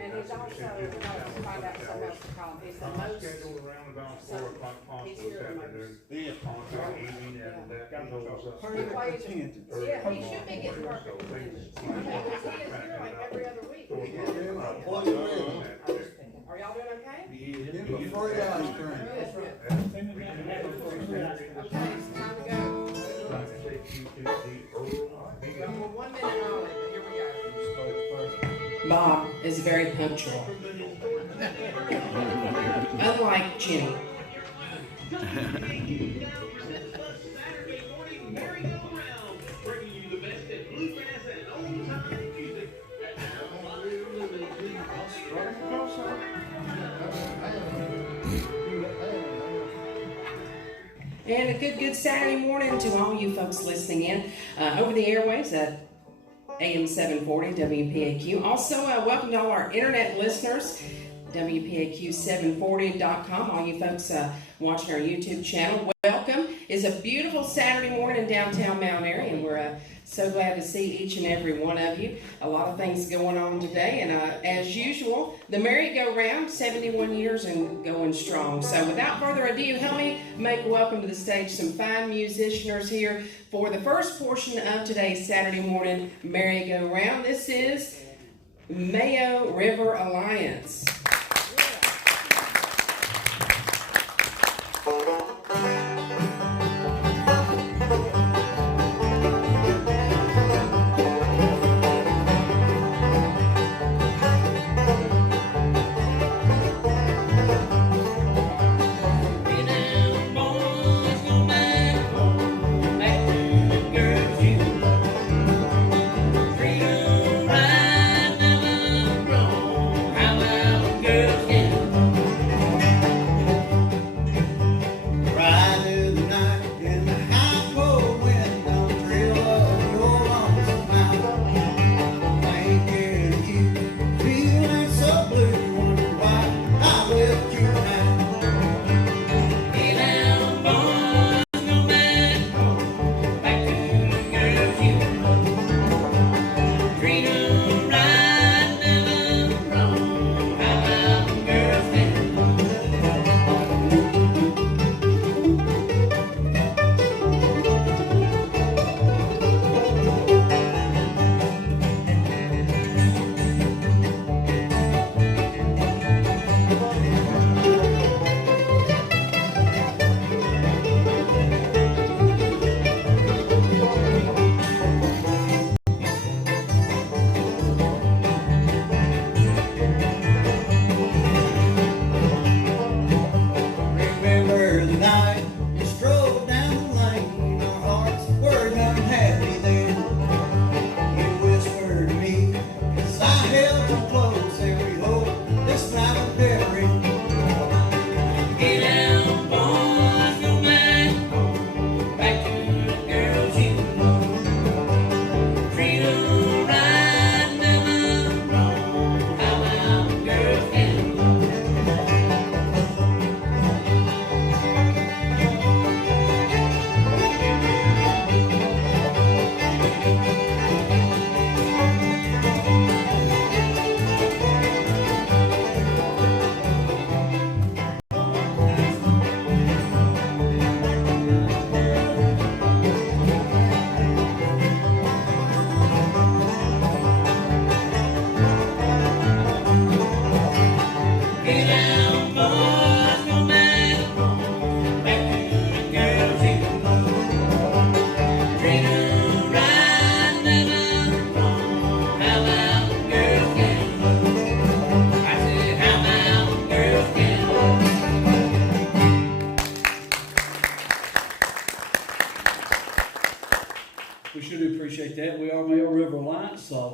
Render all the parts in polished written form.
And he's also, we're going to find out something else to call him. He's the most. Scheduled around about 4 o'clock possible this afternoon. Yeah. On Saturday evening and that. He plays, yeah, he should be getting work at the minute. I mean, 'cause he is here like every other week. Are y'all doing okay? Before you ice cream. Okay, it's time to go. We got 1 minute early, but here we go. Bob is very punctual. Unlike Jenny. Saturday morning merry-go-round, bringing you the best in bluegrass and old-time music. And a good Saturday morning to all you folks listening in over the airwaves at AM 740 WPAQ. Also, welcome to all our internet listeners, WPAQ740.com. All you folks watching our YouTube channel, welcome. It's a beautiful Saturday morning in downtown Mount Airy, and we're so glad to see each and every one of you. A lot of things going on today, and as usual, the merry-go-round, 71 years and going strong. So without further ado, help me make welcome to the stage some fine musicianers here for the first portion of today's Saturday morning merry-go-round. This is Mayo River Alliance.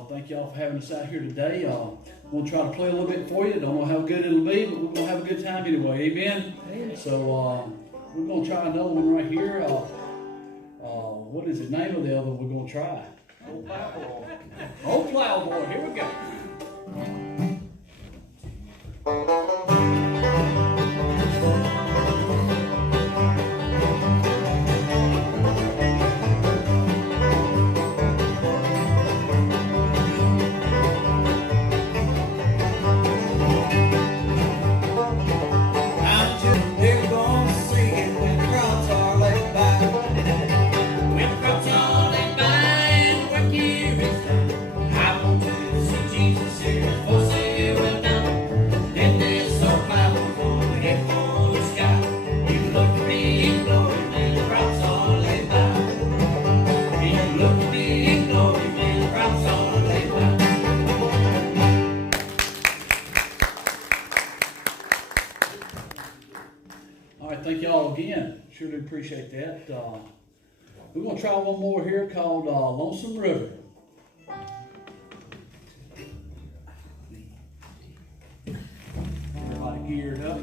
Thank y'all for having us out here today. We're going to try to play a little bit for you. Don't know how good it'll be, but we're going to have a good time anyway. Amen? So we're going to try another one right here. What is the name of the other we're going to try? Old Plowboy. Old Plowboy. Here we go. that. We're gonna try one more here called Lonesome River. Everybody geared up.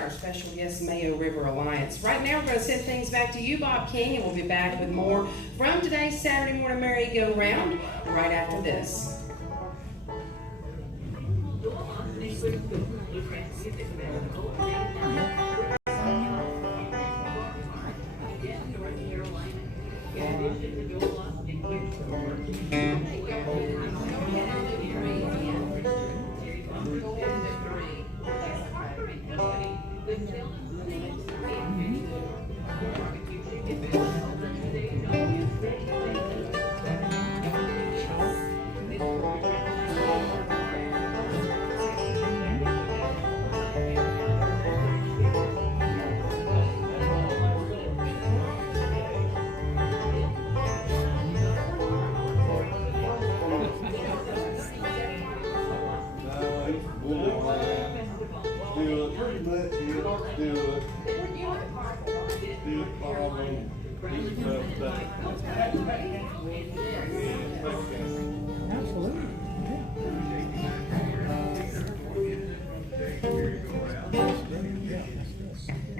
Our special guest, Mayo River Alliance. Right now, we're going to send things back to you, Bob King, and we'll be back with more from today's Saturday Morning Merry-Go-Round right after this. place, Bluegrass, still pretty much, still following these stuff. Absolutely.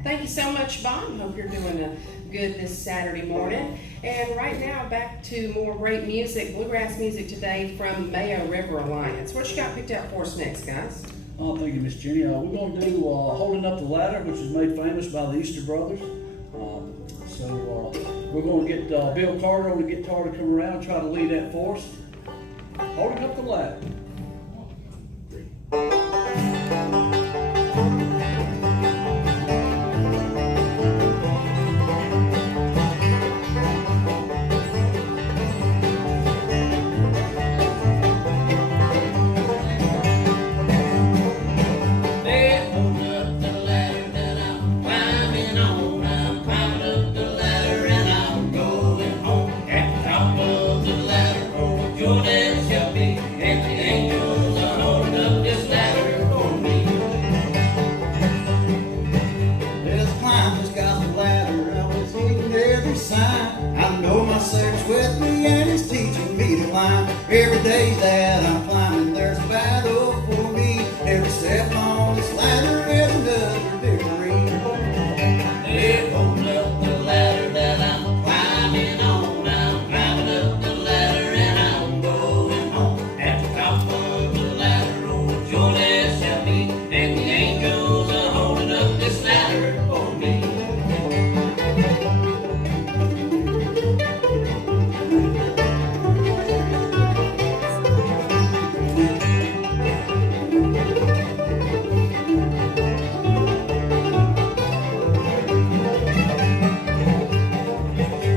Thank you so much, Bob. Hope you're doing good this Saturday morning. And right now, back to more great music, bluegrass music today from Mayo River Alliance. What you got picked out for us next, guys? Oh, thank you, Miss Jenny. We're going to do Holding Up the Ladder, which was made famous by the Easter Brothers. We're going to get Bill Carter on the guitar to come around and try to lead that for us. Holding Up the Ladder. Every day that I'm climbing, there's a battle for me. Every step on this ladder is another victory. They're holding up the ladder that I'm climbing on. I'm climbing up the ladder and I'm going home. At the top of the ladder, old Jordan shall be, and the angels are holding up this ladder for me.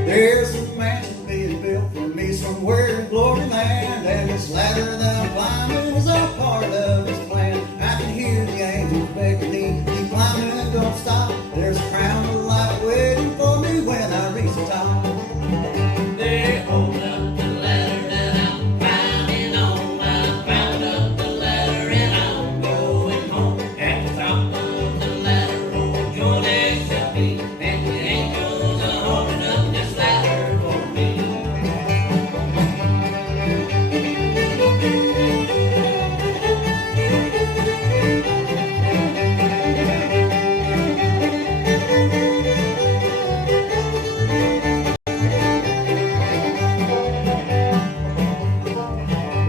There's a mansion being built for me somewhere in glory land, and this ladder that I'm climbing is all part of his plan. I can hear the angels begging me, keep climbing, don't stop. There's a crown of light waiting for me when I reach the top. They're holding up the ladder that I'm climbing on. I'm climbing up the ladder and I'm going home. At the top of the ladder, old Jordan shall be, and the angels are holding up this ladder for me.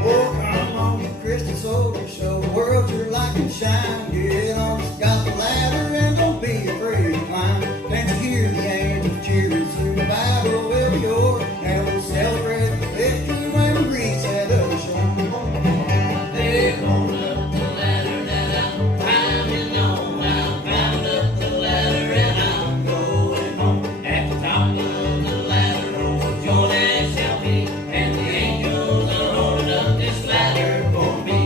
Oh, come on, you Christian soldier, show the world your light can shine. Get on the gospel ladder and don't be afraid to climb. Can't you hear the angels cheering? Soon the battle will be yours, and we'll celebrate the victory when we reach that other shore. They're holding up the ladder that I'm climbing on. I'm climbing up the ladder and I'm going home. At the top of the ladder, old Jordan shall be, and the angels are holding up this ladder for me.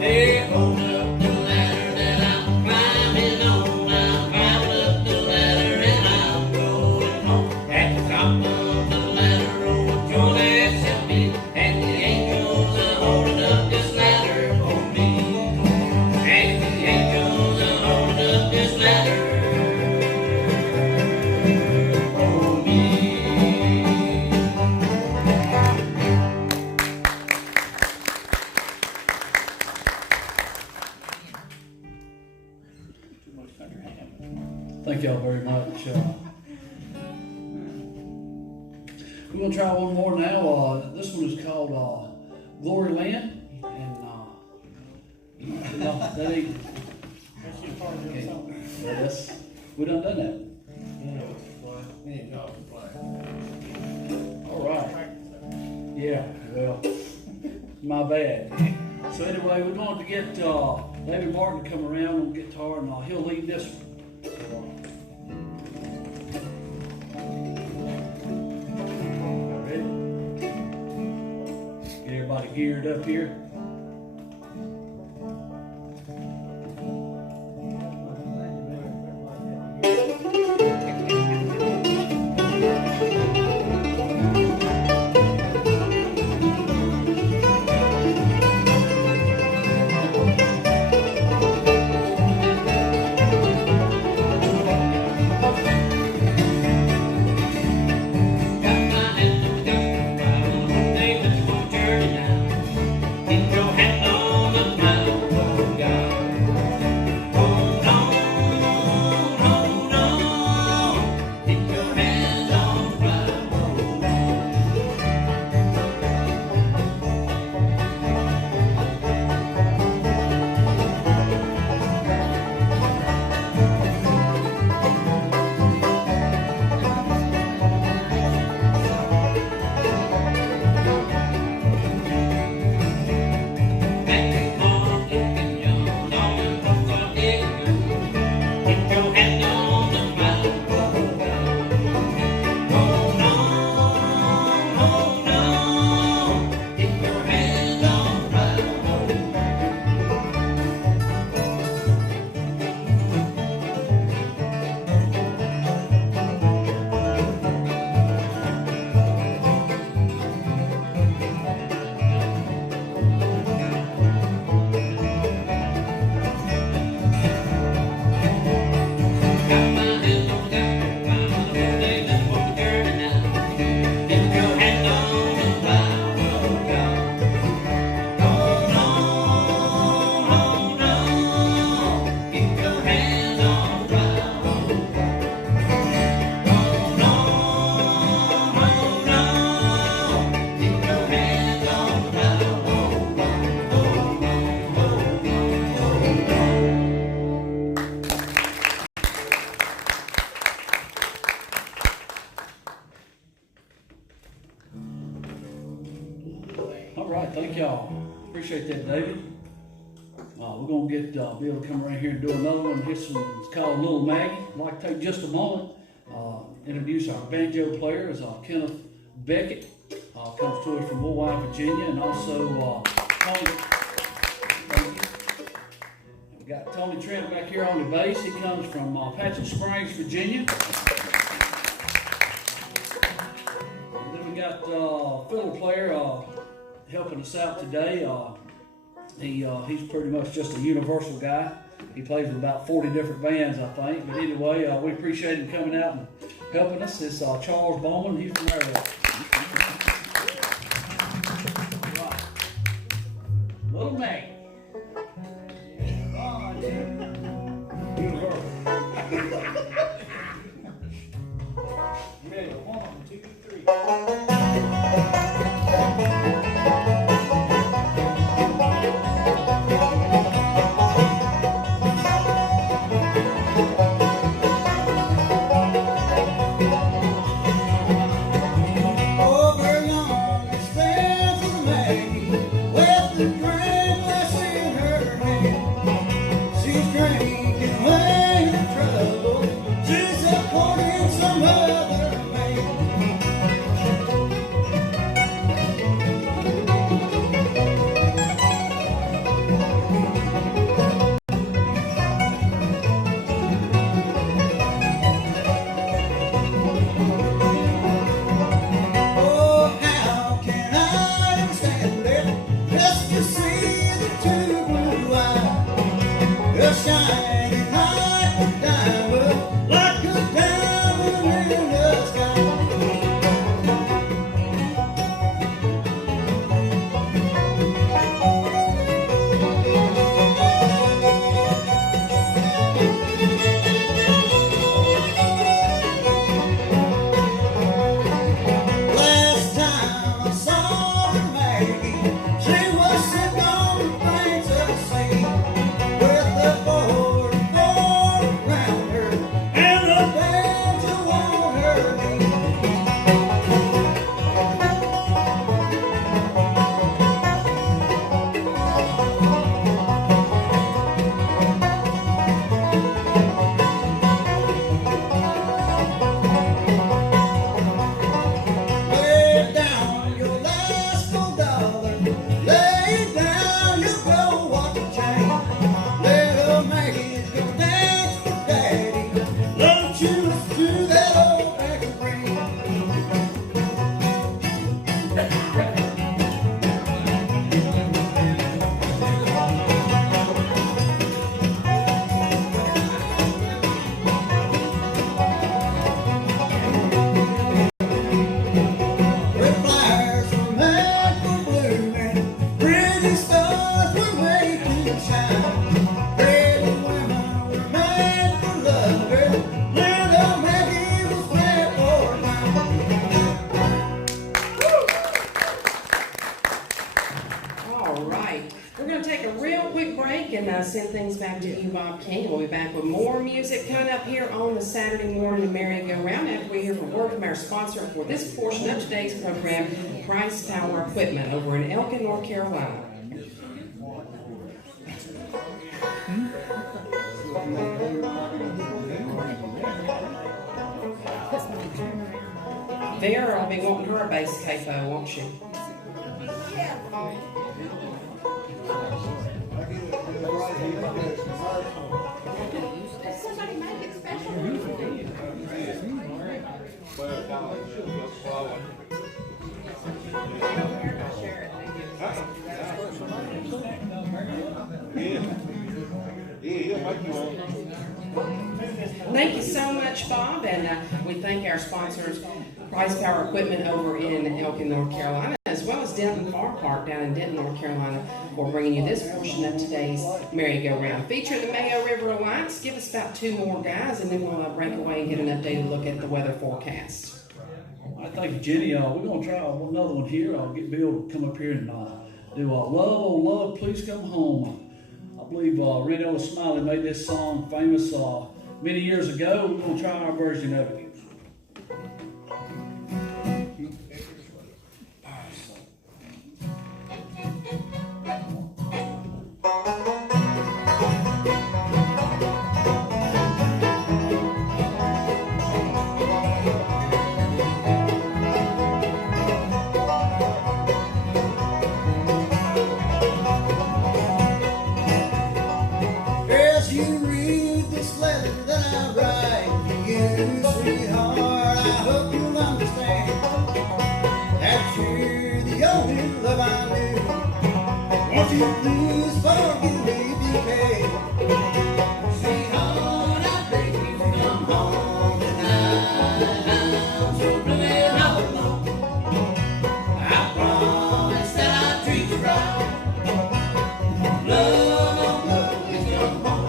They're holding up the ladder that I'm climbing on. I'm climbing up the ladder and I'm going home. At the top of the ladder, old Jordan shall be, and the angels are holding up this ladder for me. And the angels are holding up this ladder for me. Thank y'all very much. We're going to try one more now. This one is called Glory Land. And that ain't. Yes, we done that. All right. Yeah, well, my bad. So anyway, we're going to get David Martin to come around on guitar, and he'll lead this one. Ready? Get everybody everybody geared up here. Thank y'all. Appreciate that, David. We're gonna get be able to come around here and do another one. This one is called Little Maggie. I'd like to take just a moment, introduce our banjo player is Kenneth Beckett. Comes to us from Wildwood, Virginia, and also Tony. We got Tony Trent back here on the bass. He comes from Patchen Springs, Virginia. And then we got fiddle player helping us out today. He's pretty much just a universal guy. He plays with about 40 different bands, I think. But anyway, we appreciate him coming out and helping us. It's Charles Bowman. He's from Maryland. Right. Little Maggie. Universal. Ready? 1, 2, 3. Over yonder stands the Maggie with the grand glass All right. We're going to take a real quick break and send things back to you, Bob King. We'll be back with more music coming up here on the Saturday morning merry-go-round after we hear from word from our sponsor for this portion of today's program, Price Power Equipment over in Elkin, North Carolina. Vera will be wanting her a bass capo, won't she? Somebody make it special. Thank you so much, Bob, and we thank our sponsors, Price Power Equipment over in Elkin, North Carolina, as well as Denton Farm Park down in Denton, North Carolina, for bringing you this portion of today's merry-go-round. Featuring the Mayo River Alliance, give us about 2 more guys, and then we'll break away and get an updated look at the weather forecast. I thank you, Jenny. We're going to try another one here. I'll get Bill to come up here and do Love, Oh Love, Please Come Home. I believe Reno Smiley made this song famous many years ago. We're going to try our version of it. As you read this letter that I write to you, sweetheart, I hope you'll understand that you're the only love I knew. Won't you please forgive me if you can? Sweetheart, I beg you to come home tonight. I'm so blue and all alone. I promise that I'll treat you right. Love, love, please come home.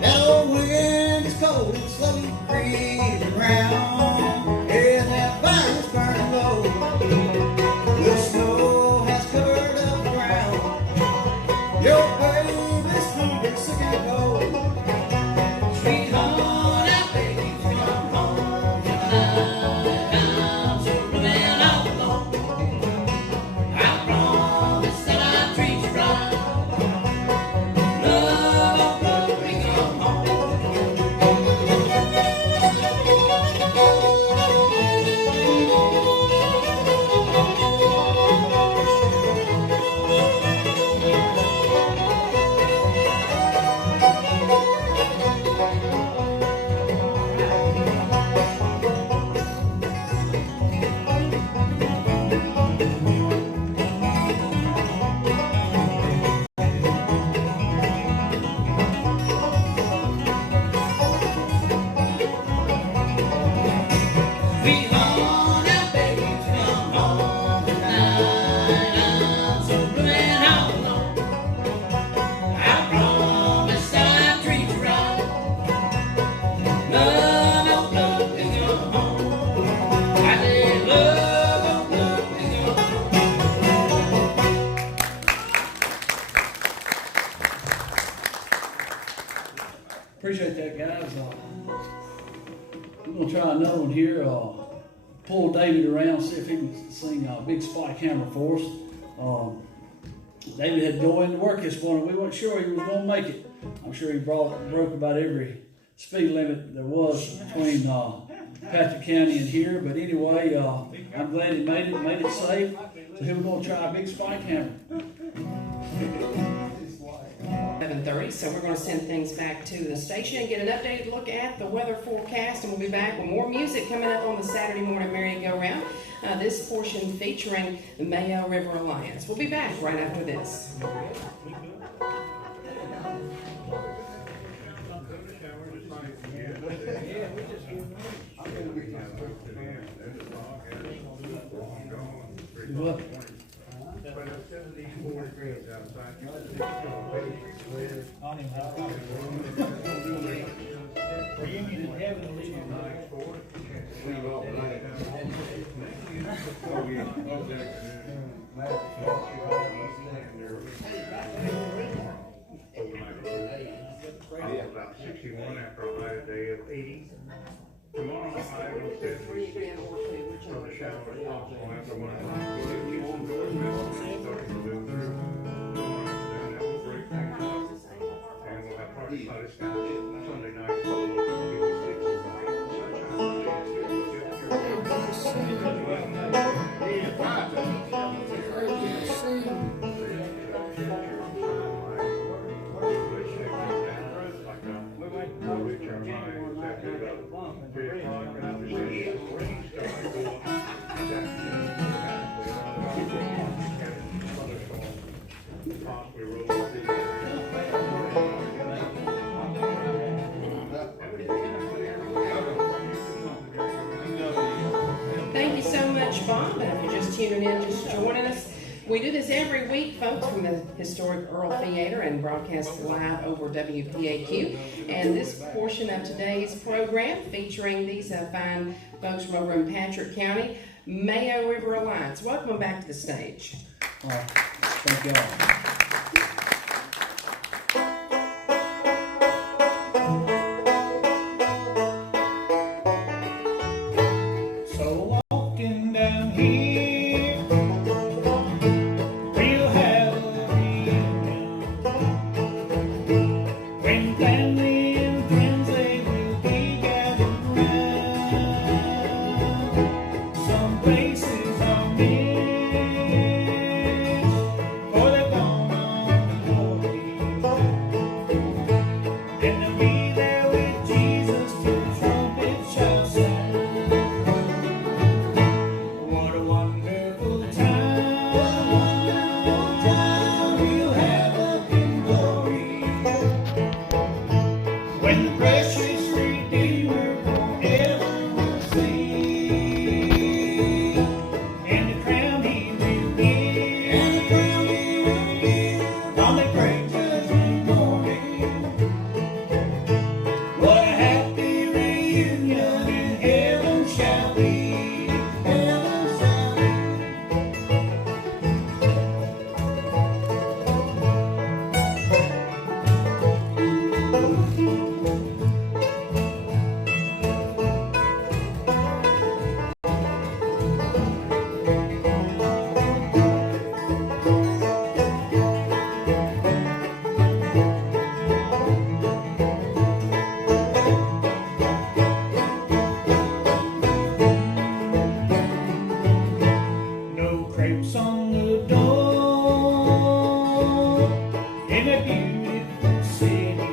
That old wind is cold and slowly creeping round. Yeah, that fire is burning low. The snow has covered up the ground. Your baby's hungry, sick and cold. Sweetheart, I beg you to come home tonight. I'm so blue and all alone. I promise that I'll treat you right. Love, love, please come home. Sweetheart, I beg you to come home tonight. I'm so blue and all alone. I promise that I'll treat you right. Love, oh love, please come home. I say love, oh love, please come home. Appreciate that, guys. We're going to try another one here. Pull David around, see if he can sing Big Spike Hammer for us. David had to go into work this morning. We weren't sure he was going to make it. I'm sure he broke about every speed limit there was between Patrick County and here. But anyway, I'm glad he made it safe. So here we're going to try Big Spike Hammer. 11:30, so we're going to send things back to the station and get an updated look at the weather forecast, and we'll be back with more music coming up on the Saturday morning merry-go-round. This portion featuring the Mayo River Alliance. We'll be back right after this. You're welcome. But it's 74 degrees outside. Reunion in heaven will leave you. Leave off tonight. Oh, yeah. I was about 61 after a high day of 80. Tomorrow I'm high on 70. From the shower is possible after 1 o'clock. We'll get some good medicine starting to move through. Tomorrow afternoon, that will break things up. And we'll have party skies Sunday night. So Thank you so much, Bob. And if you're just tuning in, just joining us, we do this every week, folks, from the historic Earl Theater and broadcast live over WPAQ. And this portion of today's program featuring these fine folks from over in Patrick County, Mayo River Alliance. Welcome back to the stage. All right. Thank y'all. So walking down here, we'll have a reunion. When family and friends they will be gathered round. Some places are missed, for they're gone on to glory. And they'll be there with Jesus till the trumpet shall sound. What a wonderful time we'll have up in glory, when the precious Redeemer forever will see, and the crown He will give on the great judgment morning. What a happy reunion in heaven shall be. Heaven shall be. No crepes on the door in a beautiful city.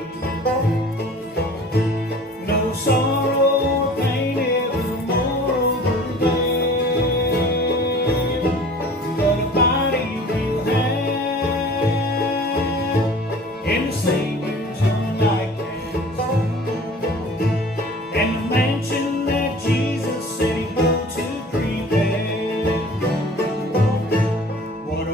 No sorrow or pain evermore over there. But a body we'll have in the Savior's own likeness, and the mansion that Jesus said He'd go to prepare. What a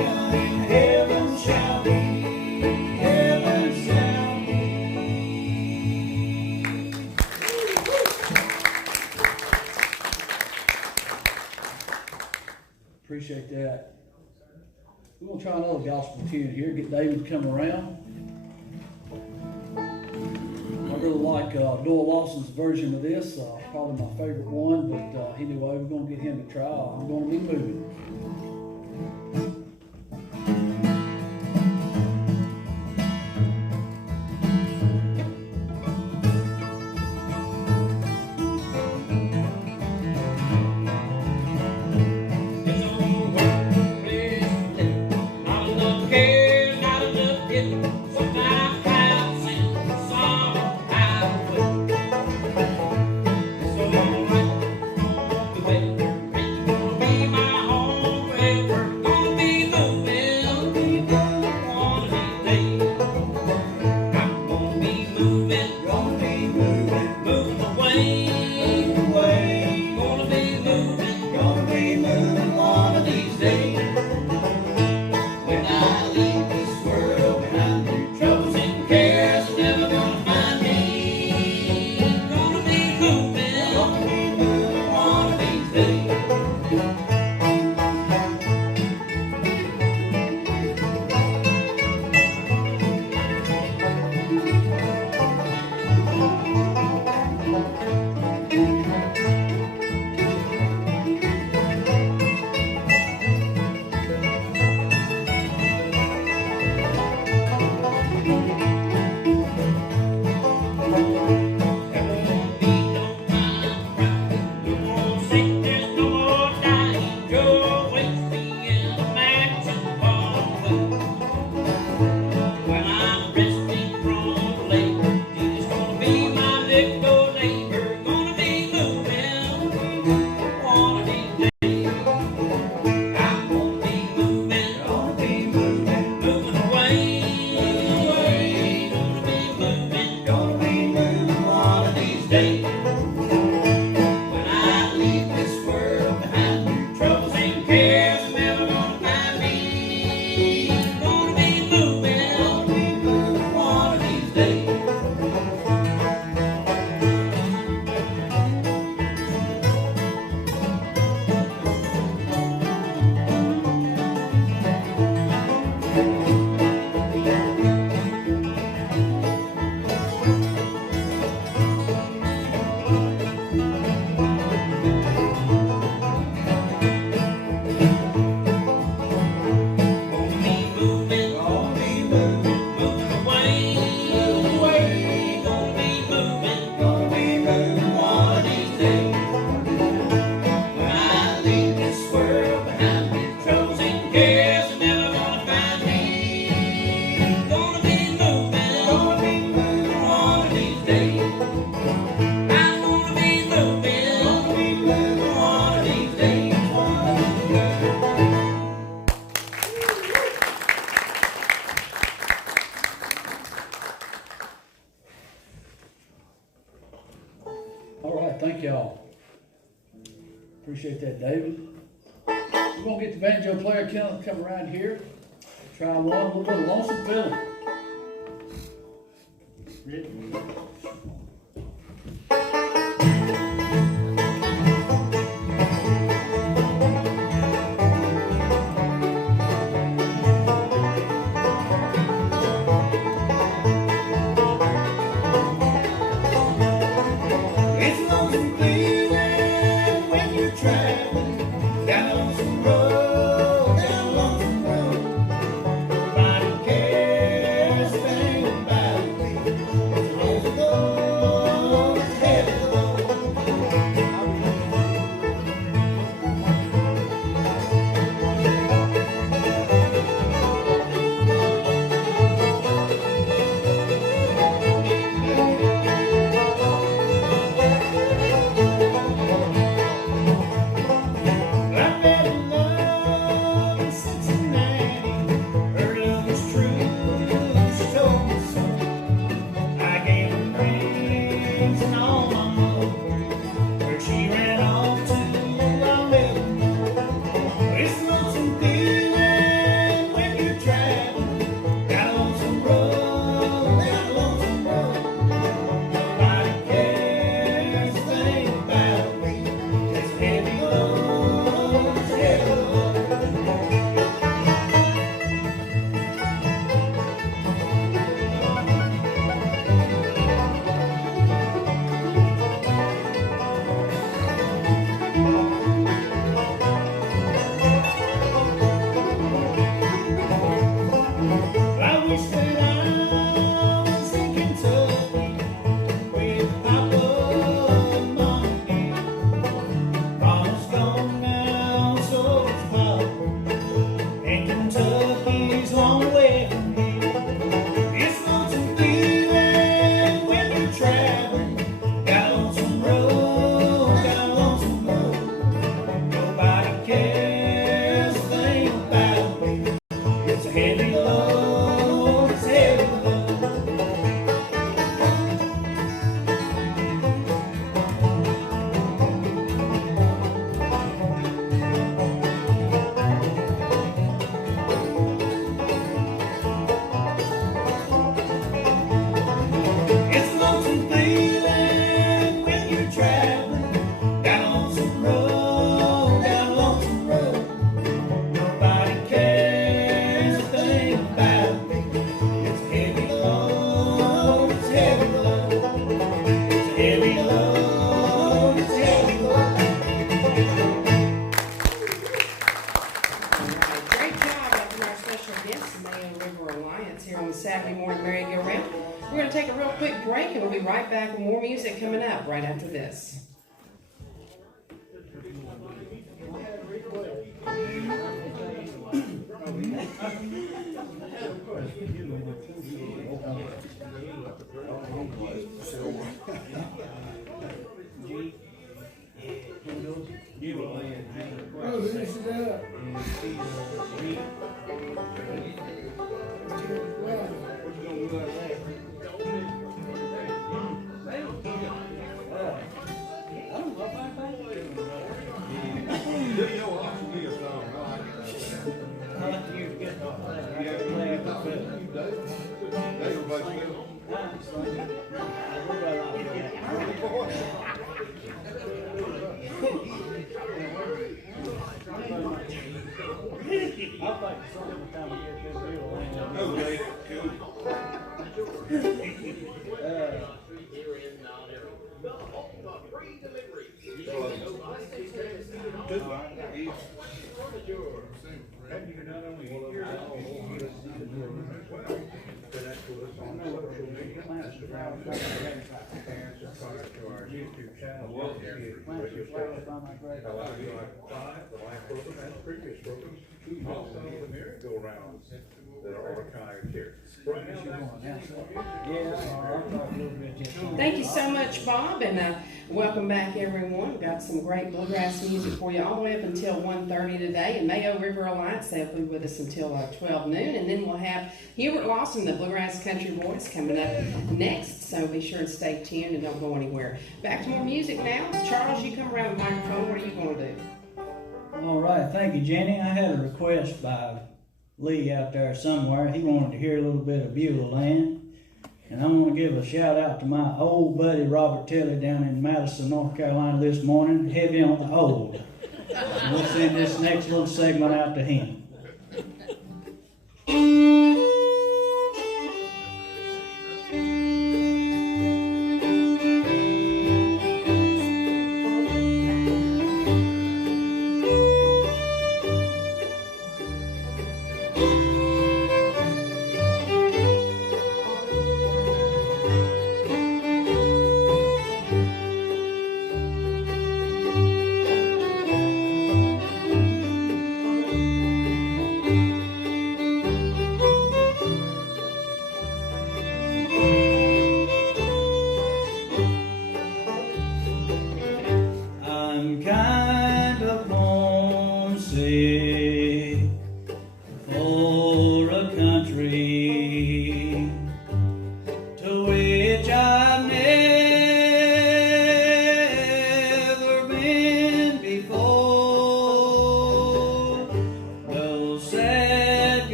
reunion in heaven shall be, heaven shall be. Appreciate that. We're going to try another gospel tune here. Get David to come around. I really like Hubert Lawson's version of this. Probably my favorite one, but anyway, we're going to get him to try. I'm going to be moving. Thank y'all. Appreciate that, David. We're going to get the banjo player to come around here. Try one, a little bit of Lonesome Feeling. Everybody cares, thing about it. It's a against the Mayo River Alliance here on the Saturday morning merry-go-round. We're going to take a real quick break and we'll be right back with more music coming up right after this. Also, the merry-go-rounds that are archived here. Thank you so much, Bob, and welcome back, everyone. We've got some great bluegrass music for you all the way up until 1:30 today. And Mayo River Alliance, they'll be with us until 12 noon. And then we'll have Hubert Lawson, the Bluegrass Country Voice, coming up next. So be sure to stay tuned and don't go anywhere. Back to more music now. Charles, you come around the microphone. What are you going to do? All right, thank you, Jenny. I had a request by Lee out there somewhere. He wanted to hear a little bit of Beulah Land. And I'm going to give a shout out to my old buddy Robert Tilley down in Madison, North Carolina this morning. Heavy on the old. And we'll send this next little segment out to him.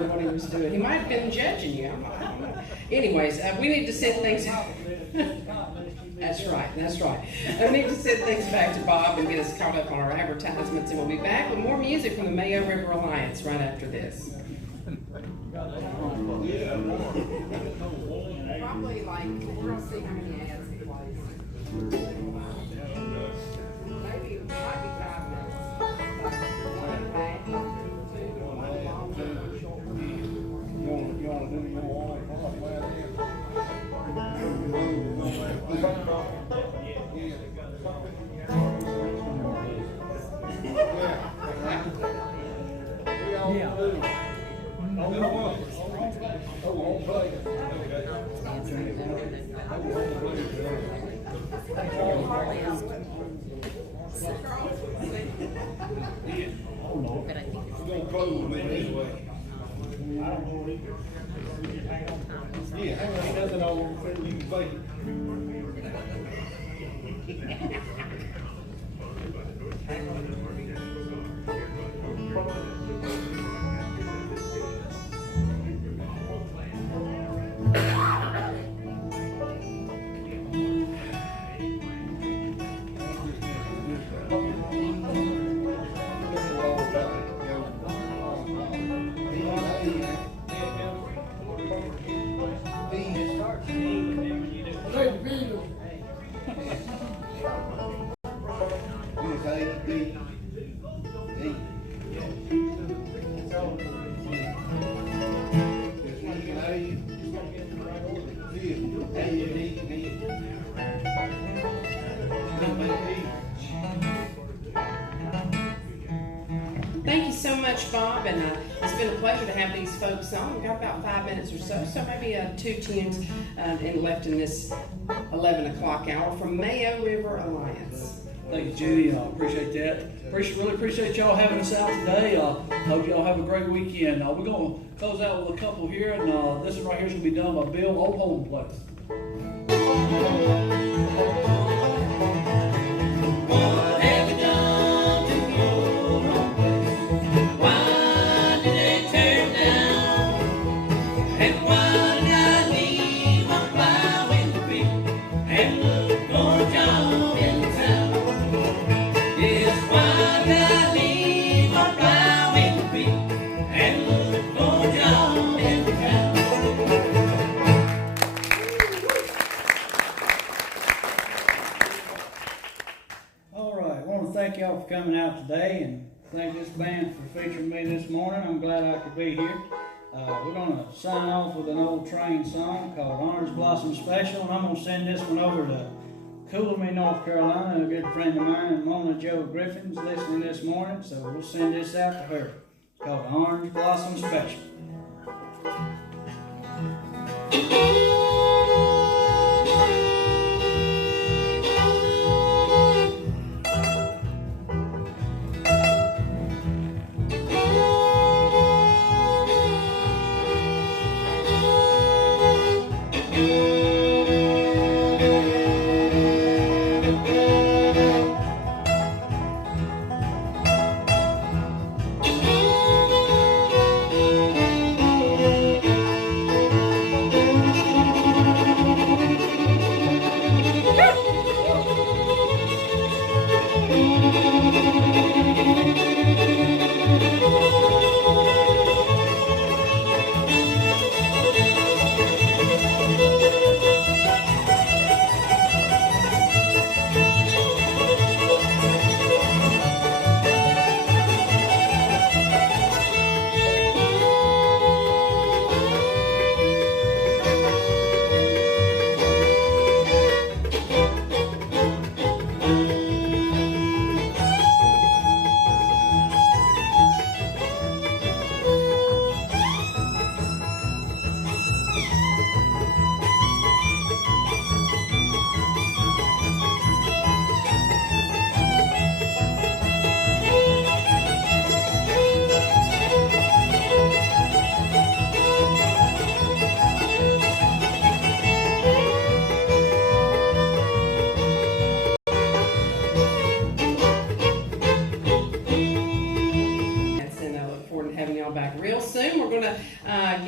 remember what he was doing. He might have been judging you. I don't know. Anyways, we need to send things. That's right. I need to send things back to Bob and get us caught up on our advertisements, and we'll be back with more music from the Mayo River Alliance right after this. Probably like, we're gonna see how many ads it plays. Maybe it might be 5 minutes. But I think it's Yeah, hang on, nothing over, you can play. Thank you so much, Bob, and it's been a pleasure to have these folks on. We've got about 5 minutes or so maybe 2 tunes and left in this 11 o'clock hour from Mayo River Alliance. Thank you, Jenny. I appreciate that. Really appreciate y'all having us out today. Hope y'all have a great weekend. We're going to close out with a couple here, and this one right here is going to be done by Bill Old Home Place. What have you done to your home place? Why did they tear it down? And why did I leave my plow in the creek and look for a job in town? Yes, why did I leave my plow in the creek and look for a job in town? All right, I want to thank y'all for coming out today and thank this band for featuring me this morning. I'm glad I could be here. We're going to sign off with an old train song called Orange Blossom Special, and I'm going to send this one over to Coolamy, North Carolina. A good friend of mine, Mona Jo Griffin's listening this morning, so we'll send this out to her. It's called Orange Blossom Special.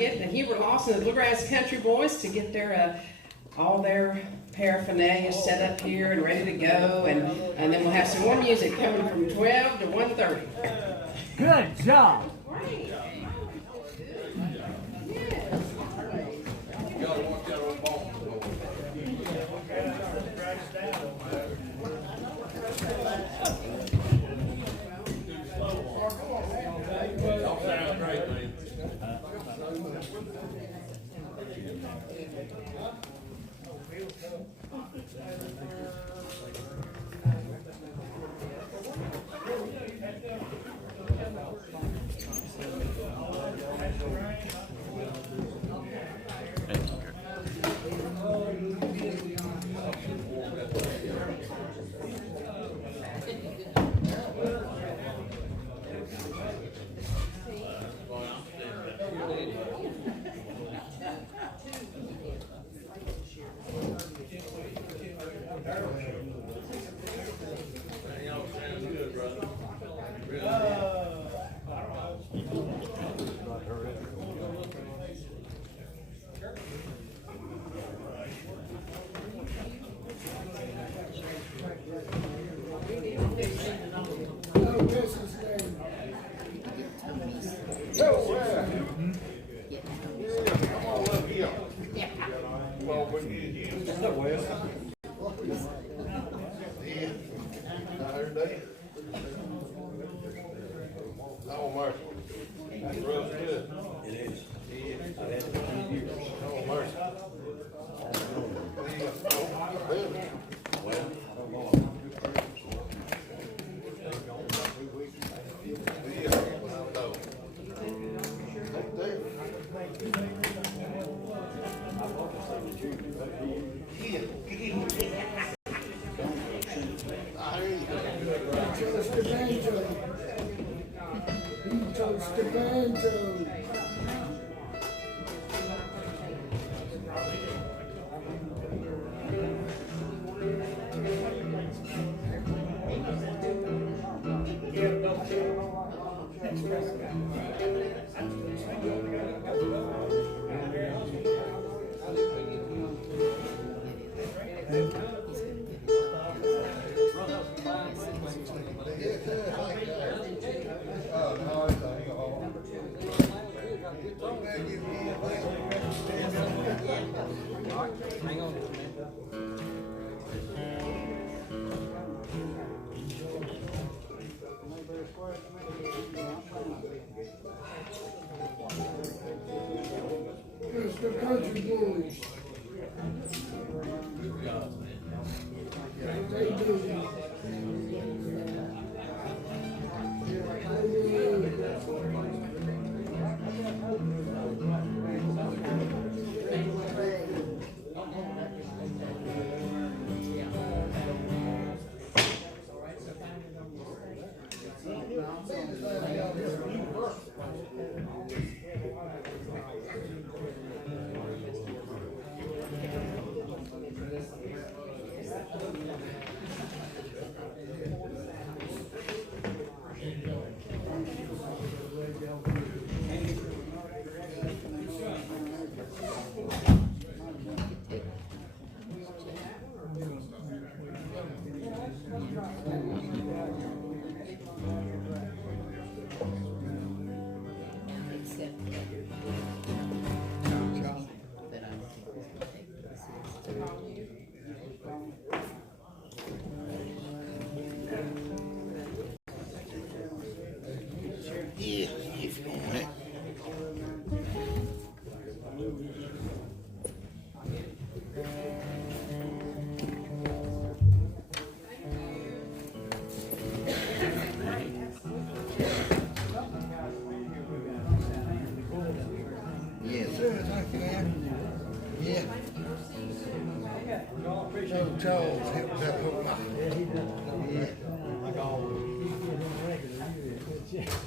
get the Hubert Lawson, the Bluegrass Country Boys, to get their all their paraphernalia set up here and ready to go, and then we'll have some more music coming from 12 to 1:30. Good job.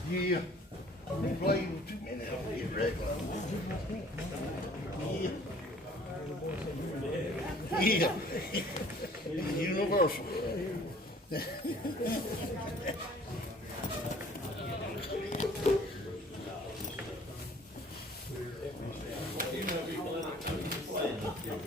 Yeah. We played with 2 minutes. Get regular. Yeah. Yeah. Universal. Toting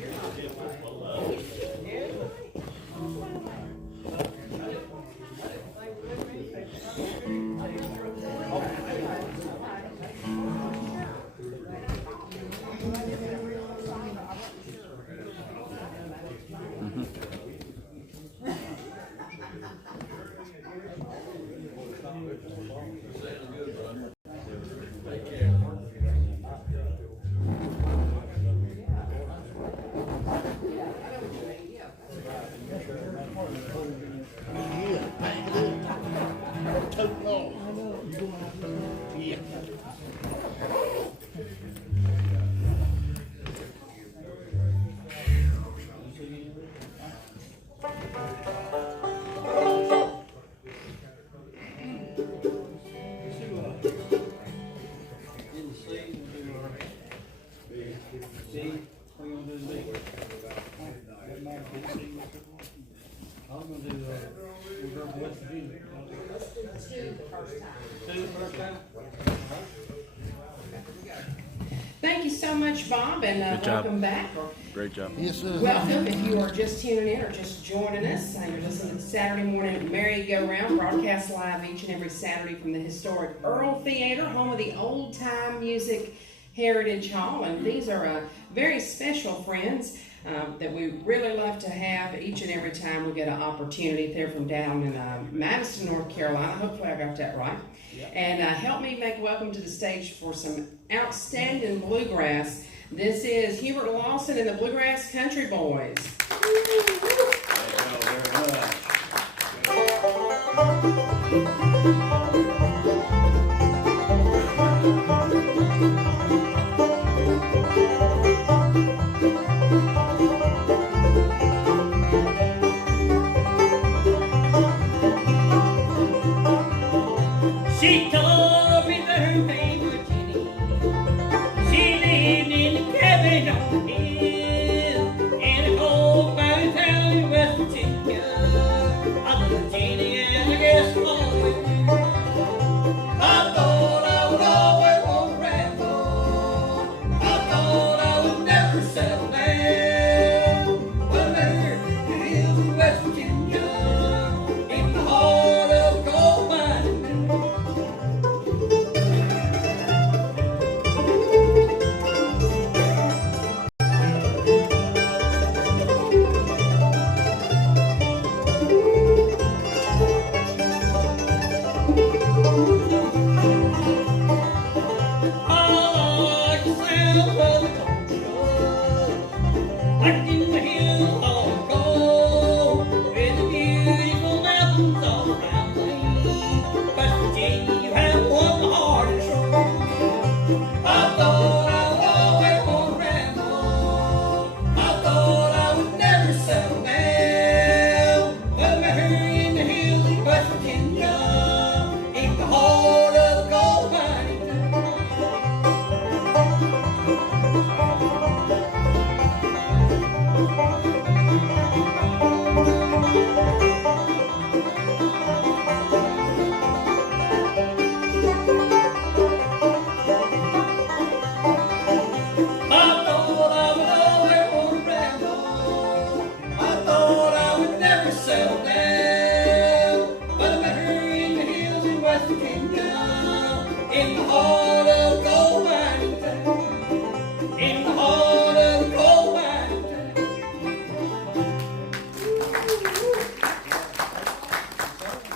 off. Yeah. Thank you so much, Bob, and welcome back. Great job. Yes, sir. Welcome if you are just tuning in or just joining us. You're listening to the Saturday Morning Merry-Go-Round, broadcast live each and every Saturday from the historic Earl Theater, home of the old-time music Heritage Hall. And these are very special friends that we really love to have each and every time we get an opportunity. They're from down in Madison, North Carolina. Hopefully I got that right. Yep. And help me make welcome to the stage for some outstanding bluegrass. This is Hubert Lawson and the Bluegrass Country Boys. She told me that her name was Jenny. She lived in a cabin on the hill in a coal mining town in West Virginia. I love Jenny and I guess always will. I thought I would always want to ramble. I thought I would never settle down. But there in the hills of West Virginia, in the heart of a coal mining town.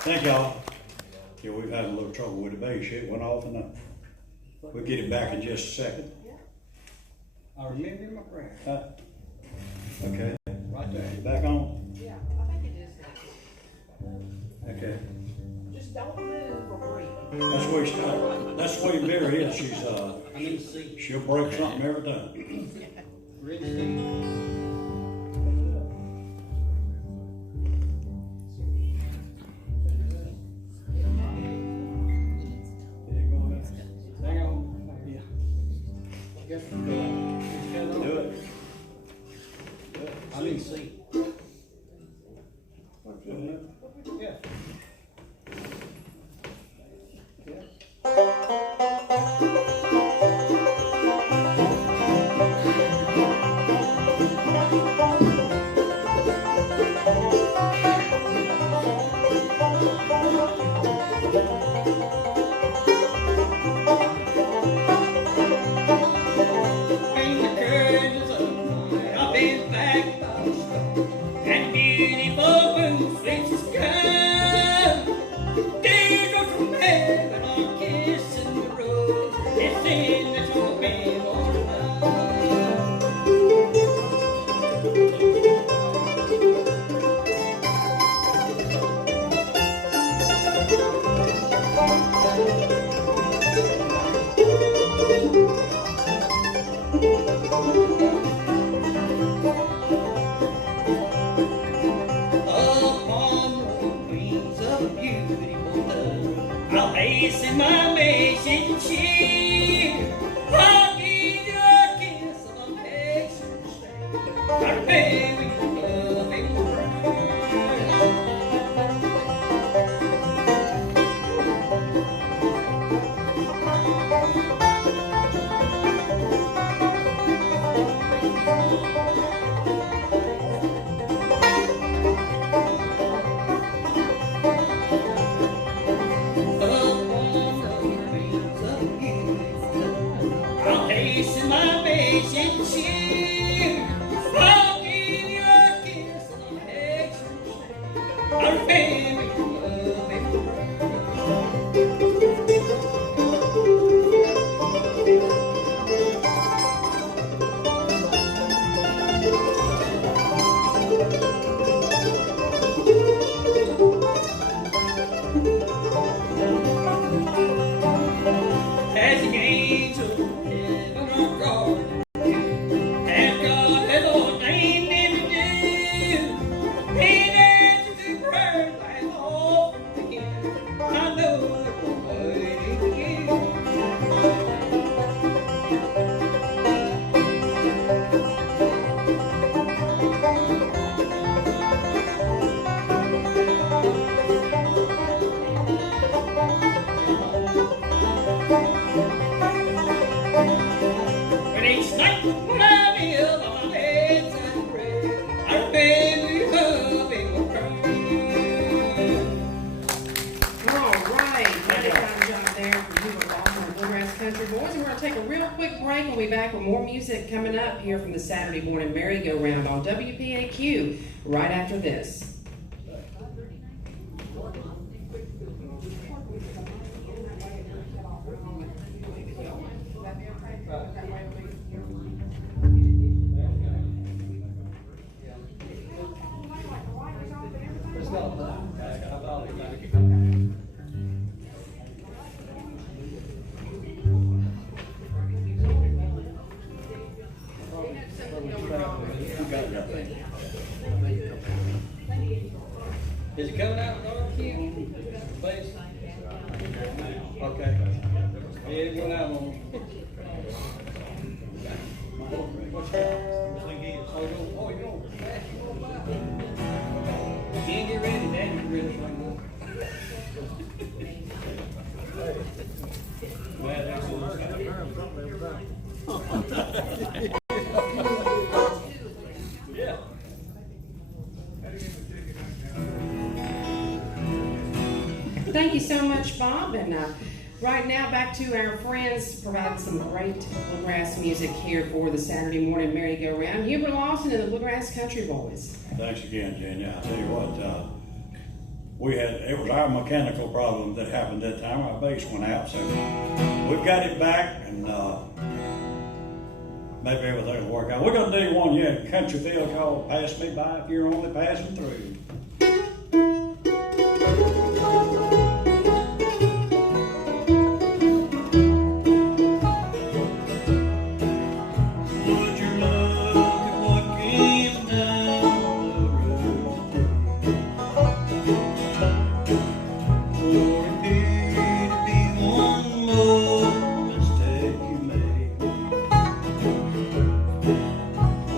Thank y'all. Yeah, we've had a little trouble with the bass. It went off and we'll get it back in just a second. I remember my prayer. Okay. Right there. Back on? Yeah, I think it is. Okay. Just don't move or breathe. That's the way Mary is. She's I need to see. she'll break something every time. Ready, Steve? Hang on. Yeah. Do it. I need to see. Yeah. Coming up here from the Saturday morning merry-go-round on WPAQ right after this. Is it coming out dark again? Base? Okay. Yeah, it went out on. Oh, you don't. Can't get ready, Daddy. You're ready to yeah. Thank you so much, Bob. And right now, back to our friends providing some great bluegrass music here for the Saturday morning merry-go-round. Hubert Lawson and the Bluegrass Country Boys. Thanks again, Jen. I tell you what, it was our mechanical problem that happened that time. Our bass went out, so we've got it back, and maybe everything will work out. We're gonna do one here in Countryville called "Pass Me By If You're Only Passing Through."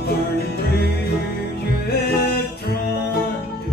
Burning bridge you have tried to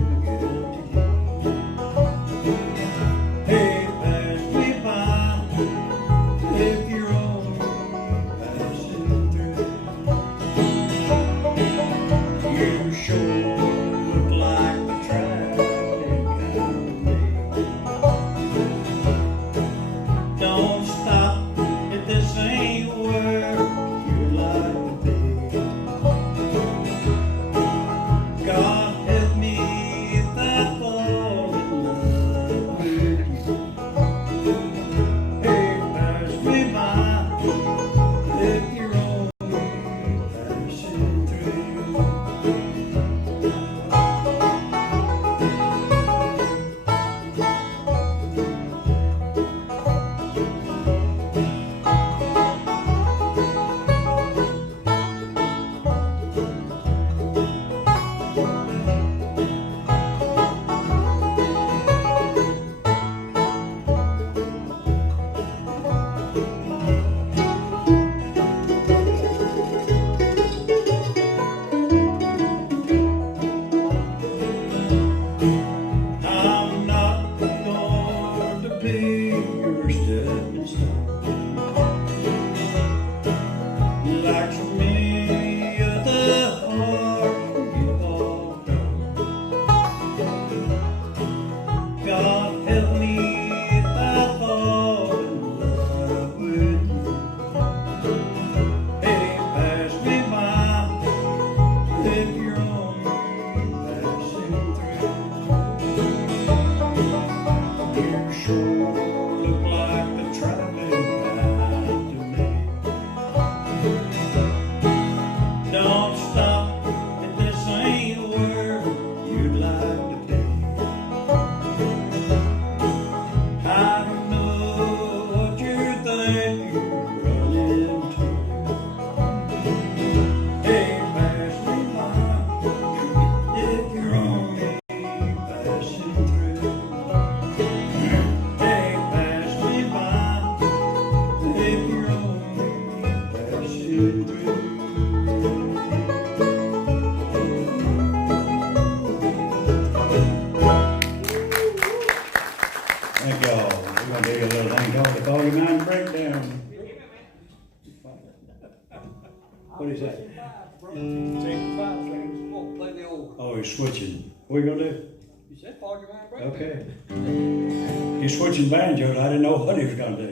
if you're only passing through. You sure look like the traveling kind to me. Don't stop if this ain't where you'd like to be. I don't know what you think you're running into. Hey, pass me by if you're only passing through. Hey, pass me by if you're only passing through. Thank y'all. We're gonna do a little thing called the 49 breakdown. What is that? Play the old. Oh, he's switching. What are you gonna do? You said 49 breakdown. Okay. He's switching banjos. I didn't know what he was gonna do.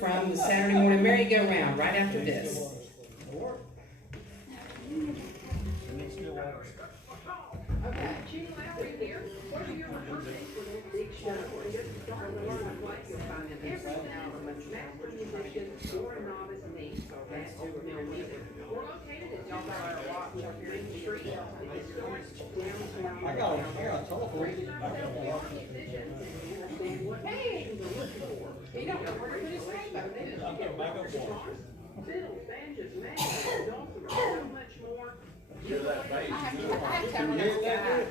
From the Saturday morning merry-go-round right after this. I got a telephone. Hey, you don't know where to put his rainbow, do you? I'll get back up for it. Fiddles, banjos, mandolins, dulcimers, so much more. I have to have one of those guys.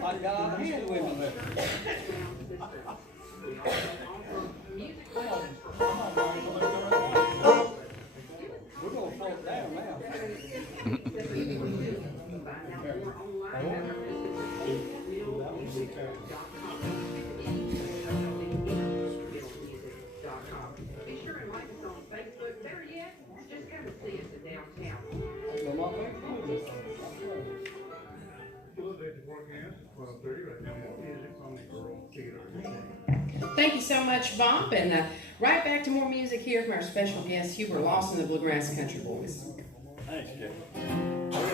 My God, I'm still with me. We're gonna float down now. Be sure and like us on Facebook. Better yet, just come and see us in downtown. right now, music on the Earl Theater. Thank you so much, Bob. And right back to more music here from our special guest, Hubert Lawson, the Bluegrass Country Boys. Thanks, Jay.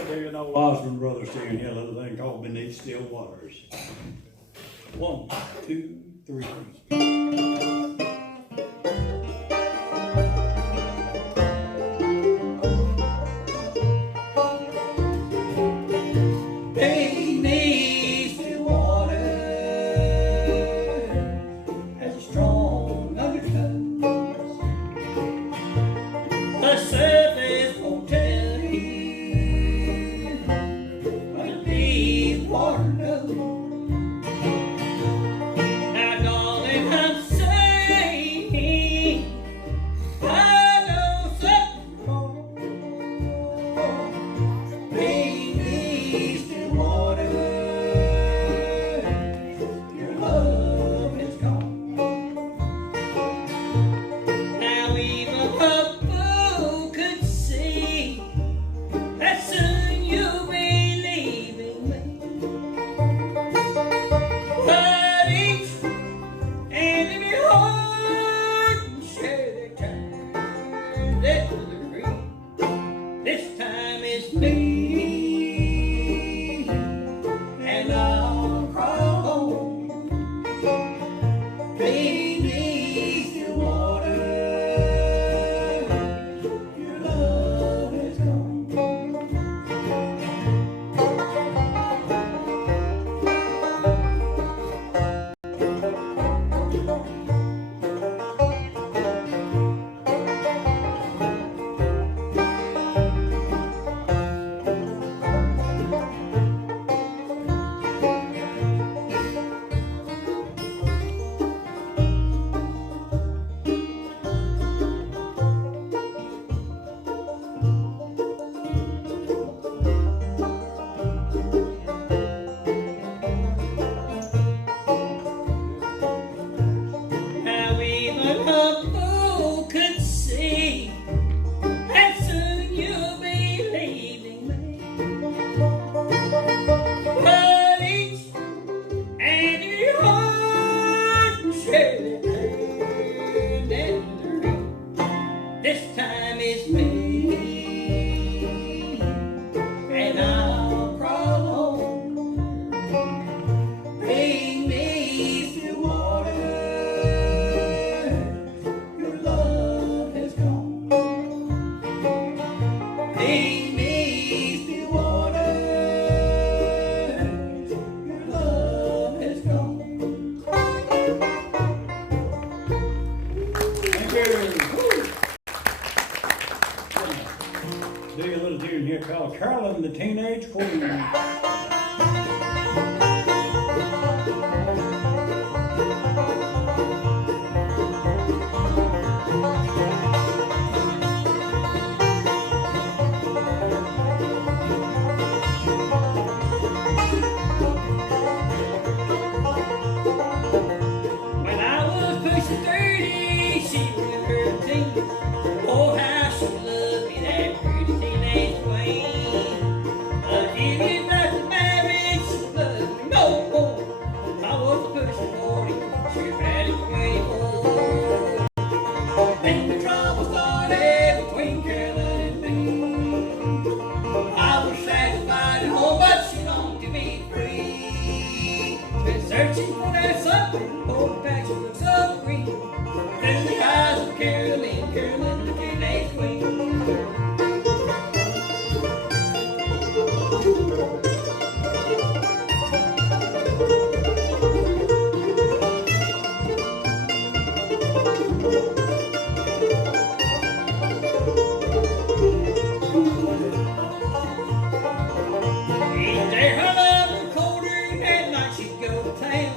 There no Osmond Brothers steering here, a little thing called Beneath Still Waters. 1, 2, 3. Beneath still water has a strong undertow. The surface won't tell you, but the deep water knows. Now, darling, I'm saying I know something wrong. Beneath still water, your love is gone. Now even a fool could see that soon you'll be leaving me. But each and every heart share their time. That's the dream. This time it's me, and I'll crawl home beneath the water. Your love is gone. Now even a fool could see that soon you'll be leaving me. But each and every heart share their pain and dream. This time it's me, and I'll crawl home beneath the water. Your love has gone. Beneath the water, your love has gone. Thank you. Do a little tune here called Carolyn the Teenage Queen. When I was pushing 30, she was in her teens. Oh, how she loved me, that pretty teenage queen. But even after marriage, she loved me no more. I was pushing 40, she was ready for 24. Then the trouble started between Carolyn and me. I was satisfied at home, but she longed to be free. Been searching for that something, for the passion looks so green. Through the eyes of Carolyn, Carolyn the teenage queen. Each day her love was colder, and at night she'd go to town.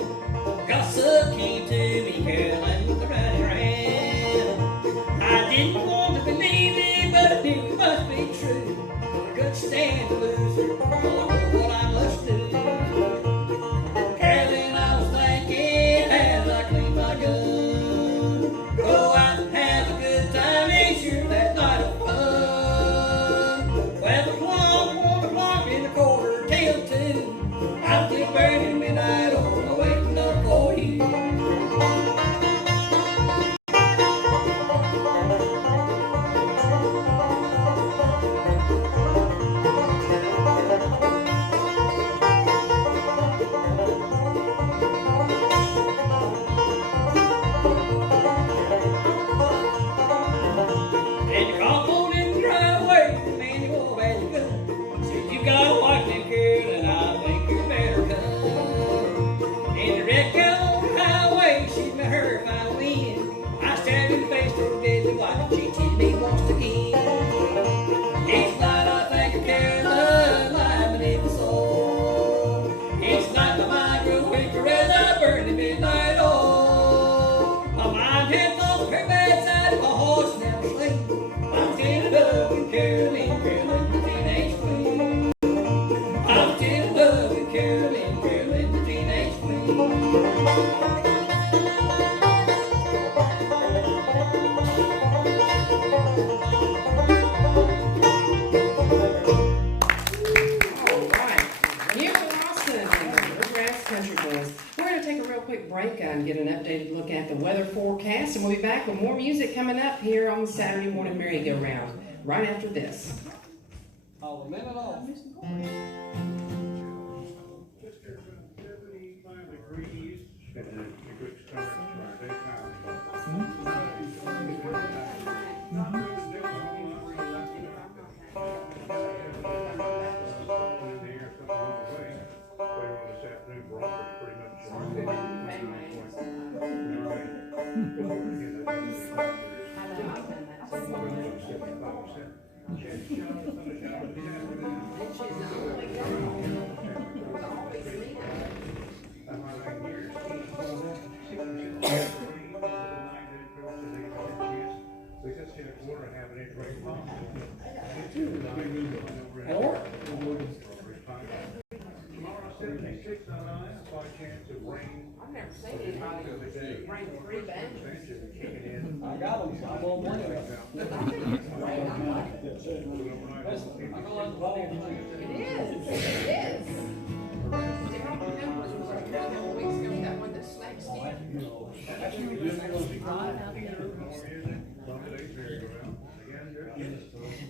Gossip came to me, Alright, Hubert Lawson and the Bluegrass Country Boys. We're gonna take a real quick break and get an updated look at the weather forecast, and we'll be back with more music coming up here on the Saturday morning merry-go-round, right after this. Oh, a minute off. 75 degrees, and then a good start for daytime. Tomorrow, 76 on a slight chance of rain. I've never seen anybody bring three bands. Kicking I got them, so I'm on one of them. It is. Different numbers was like, a couple weeks ago, that one that snakes in.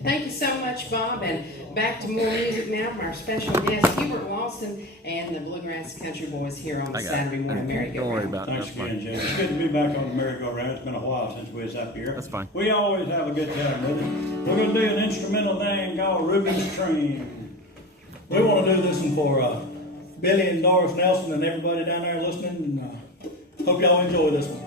Thank you so much, Bob, and back to more music now from our special guest, Hubert Lawson and the Bluegrass Country Boys here on the Saturday morning merry-go-round. Thanks again, Jay. It's good to be back on the merry-go-round. It's been a while since we was up here. That's fine. We always have a good time with it. We're gonna do an instrumental thing called Ruby's Train. We want to do this one for Billy and Doris Nelson and everybody down there listening, and hope y'all enjoy this one.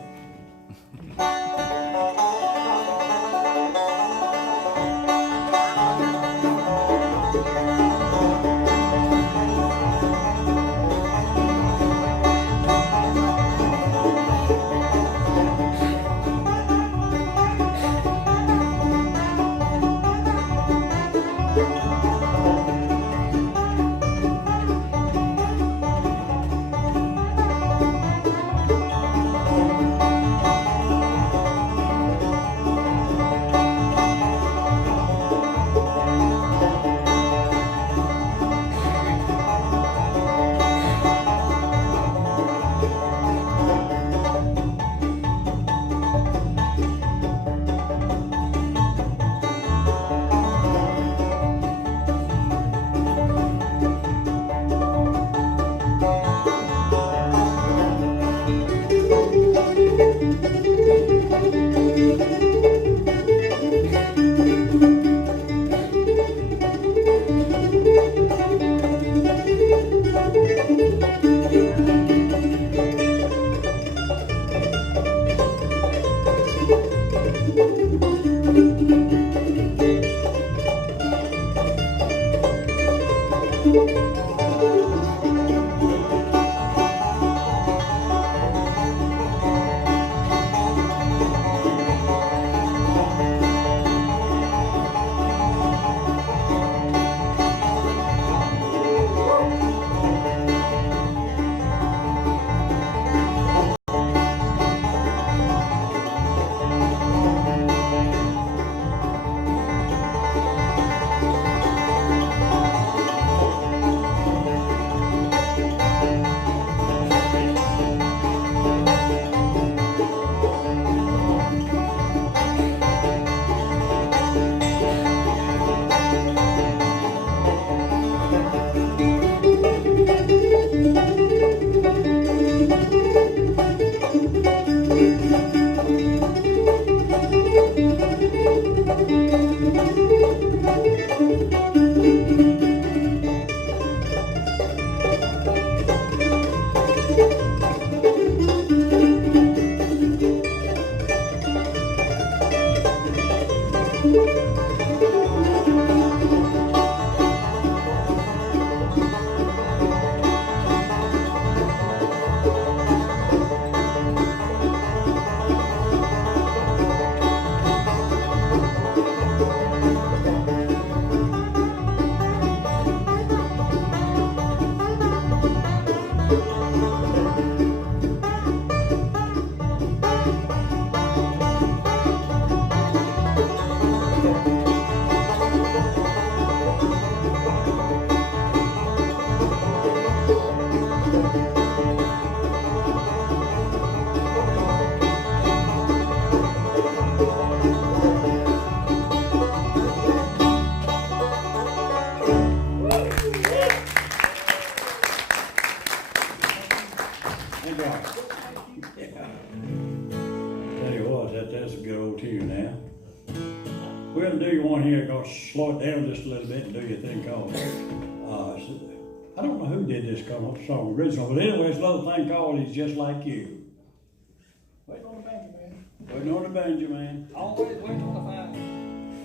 Thank God. Yeah. Tell you what, that's a good old tune now. We're gonna do your one here, gonna slow it down just a little bit and do your thing called, I don't know who did this song original, but anyway, it's a little thing called He's Just Like You. Waiting on the banjo, man. Waiting on the banjo, man. Always waiting on the fire.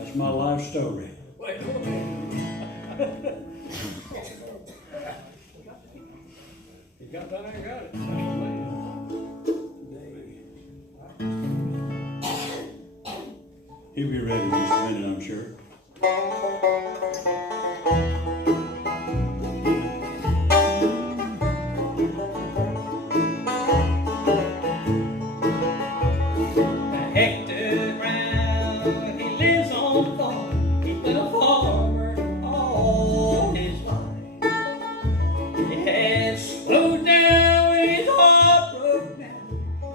That's my life story. Waiting on the banjo. You got that? I got it. He'll be ready in just a minute, I'm sure. Hector Brown, he lives on the farm. He's been a farmer all his life. He has slowed down when his heart broke down.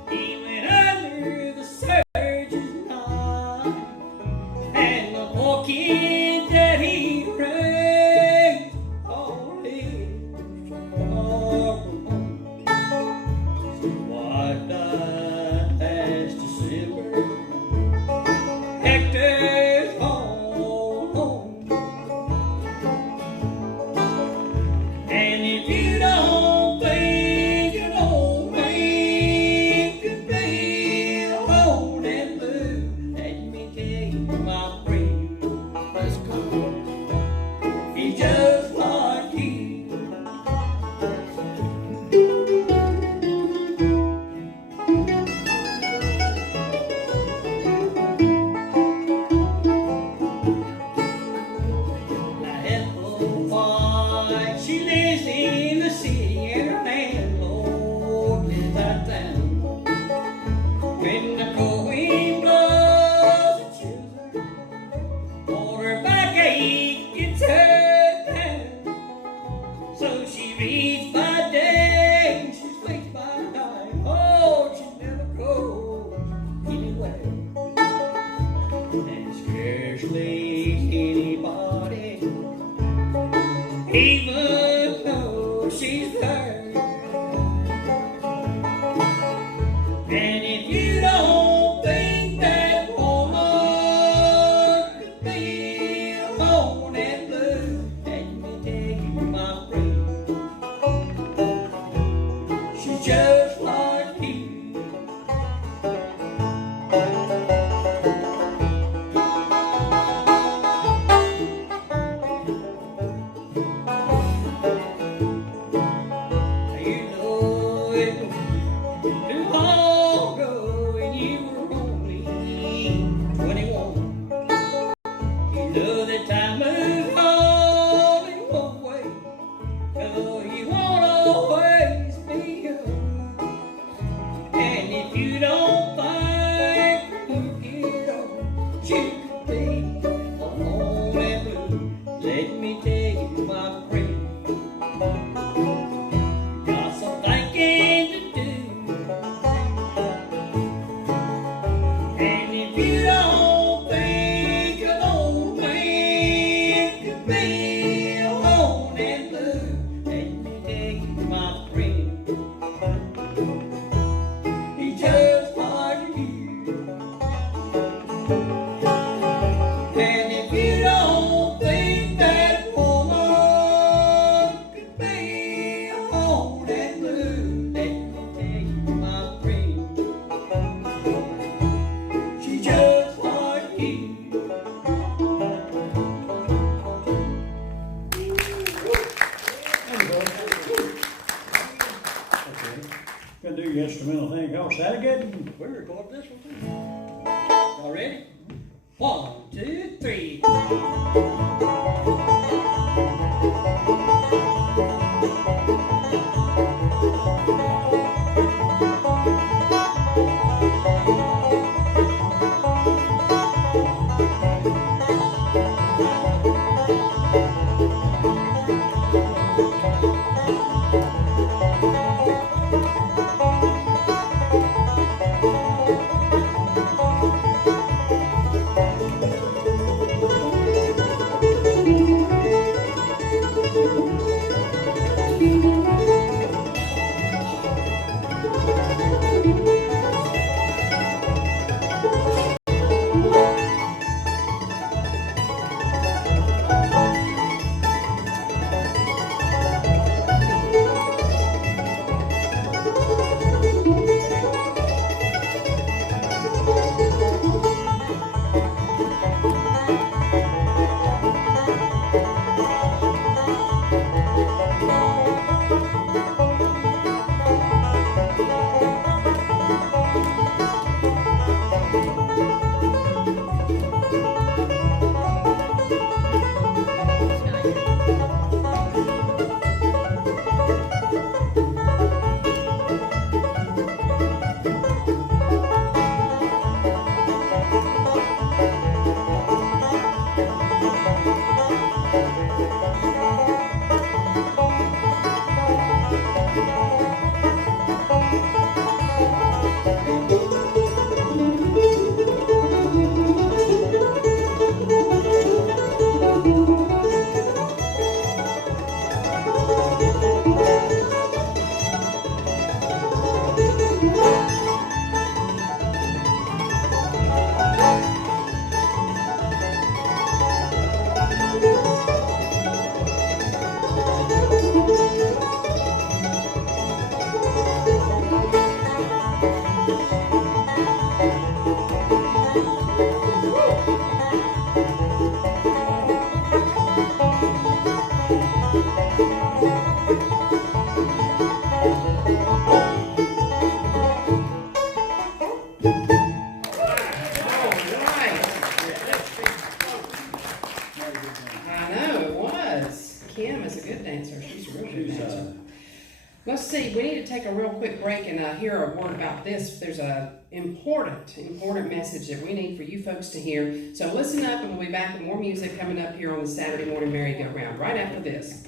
He went under the surgeon's knife. And the poor kid that he raised all lived far from home. His wife died last December. Hector's home. And if you don't think an old man could be alone and blue, let me tell you, my friend, let's go. He's just like you. Now Ethelwhite, she lives in the city, and her landlord lives out of town. When the cold wind blows, it chills her, or her backache gets her down. So she reads by day, she sleeps by night. Oh, she never goes anywhere. And scarcely anybody even knows she's there. And if you don't think that woman could be alone and blue, let me tell you, my friend, she's just like you. You know it too long ago when you were only 21. You know that time moves on in one way. Oh, you won't always be young. And if you don't think when you get old, you could be alone and blue, let me tell you, my friend, got some thinking to do. And if you don't think an old man could be alone and blue, let me tell you, my friend, he's just like you. And if you don't think that woman could be alone and blue, let me tell you, my friend, she's just like you. Okay. Gonna do your instrumental thing called Saturday. We record this one too. Y'all ready? 1, 2, 3. take a real quick break and hear a word about this. There's a important message that we need for you folks to hear. So listen up, and we'll be back with more music coming up here on the Saturday morning merry-go-round right after this.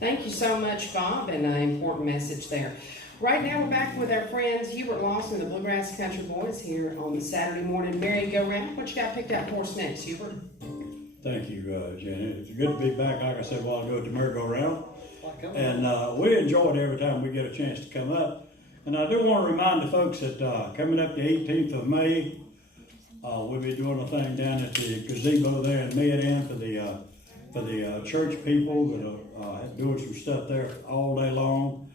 Thank you so much, Bob, and an important message there. Right now, we're back with our friends Hubert Lawson, the Bluegrass Country Boys, here on the Saturday morning merry-go-round. What you got picked out for us next, Hubert? Thank you, Jenny. It's good to be back, like I said a while ago, at the merry-go-round. And we enjoy it every time we get a chance to come up. And I do want to remind the folks that coming up the 18th of May, we'll be doing a thing down at the gazebo there in Mid-End for the church people that are doing some stuff there all day long.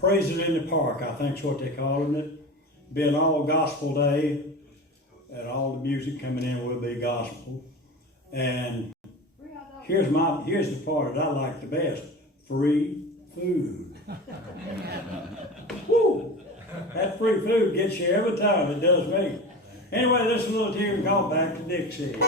Praising in the Park, I think is what they're calling it. Be an all gospel day, and all the music coming in will be gospel. And here's the part that I like the best: free food. Woo! That free food gets you every time. It does me. Anyway, this is a little tune called Back to Dixie.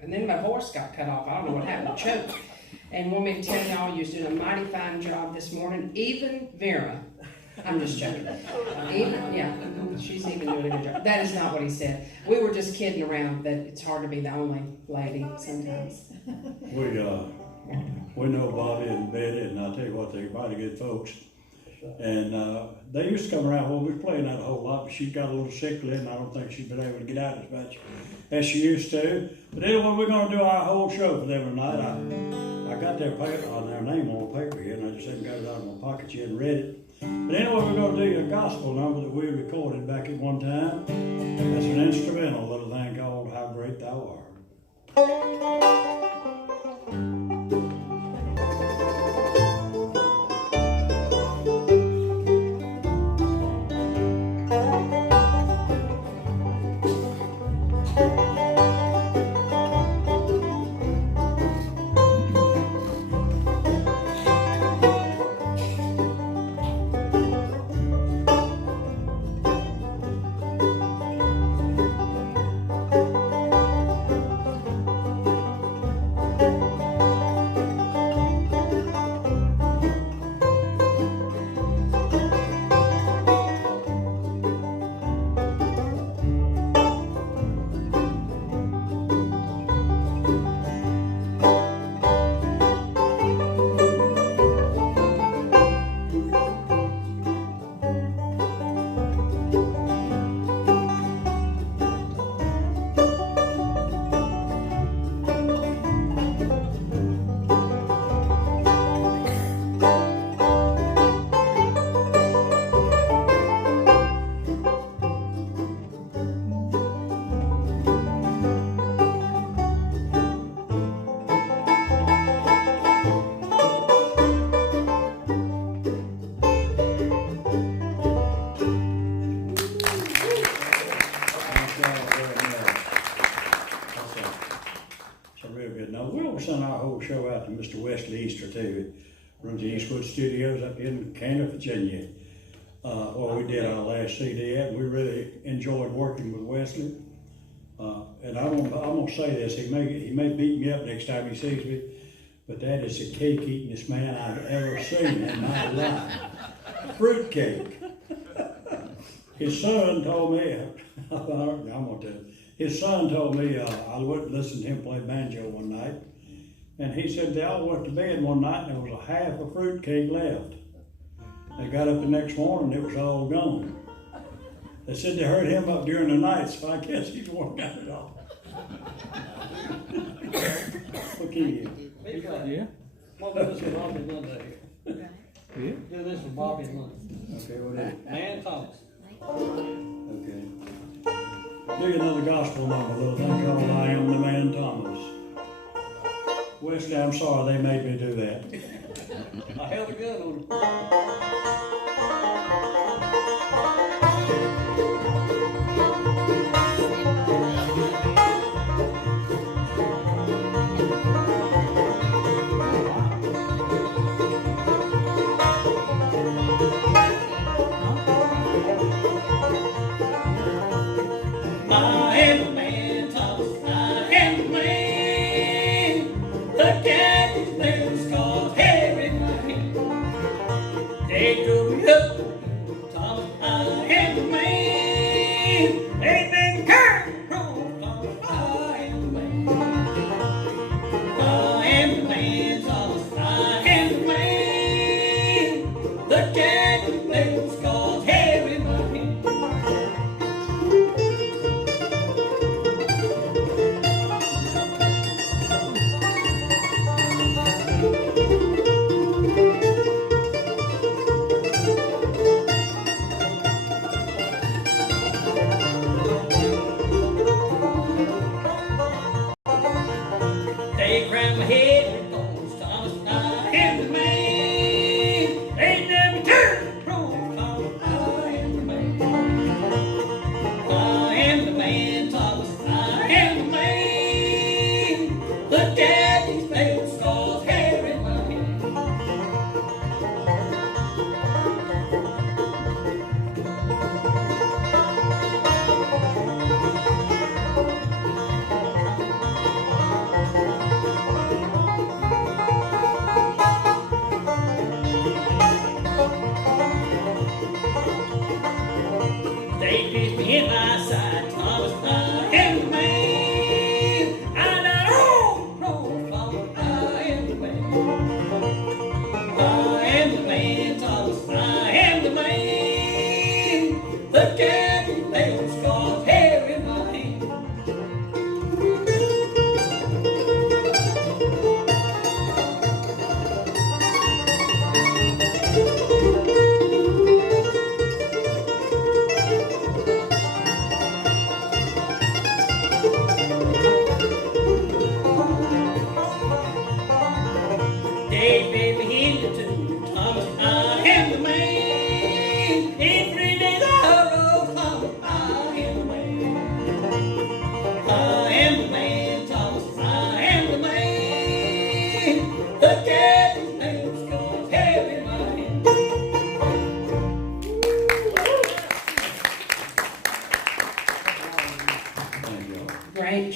And then my voice got cut off. I don't know what happened, choke. And want me to tell y'all, you're doing a mighty fine job this morning. Even Vera I'm just joking. Yeah, she's even doing a good job. That is not what he said. We were just kidding around that it's hard to be the only lady sometimes. We know Bobby and Betty, and I'll tell you what, they're mighty good folks. And they used to come around when we was playing that a whole lot, but she got a little sickly, and I don't think she's been able to get out as much as she used to. But anyway, we're going to do our whole show for them tonight. I got their paper on their name on the paper here, and I just haven't got it out of my pocket yet and read it. But anyway, we're going to do a gospel number that we recorded back at one time. That's an instrumental little thing called "How Great Thou Art." Show out to Mr. Wesley Easter too. Runs the Eastwood Studios up in Canada, Virginia. Well, we did our last CD, and we really enjoyed working with Wesley. And I'm gonna say this: he may beat me up next time he sees me, but that is the cake-eatingest man I've ever seen in my life. Fruit cake. His son told me. I'm gonna tell you. His son told me I went and listened to him play banjo one night. And he said they all went to bed one night and there was a half a fruit cake left. They got up the next morning and it was all gone. They said they heard him up during the night, so I guess he's the one got it all. Look at you. Yeah. What was this for Bobby Monday? Yeah. Do this for Bobby Monday. Okay, what is it? Man Thomas. Okay. Do another gospel number, a little thing called "I Am the Man Thomas." Wesley, I'm sorry they made me do that. I held a gun on him.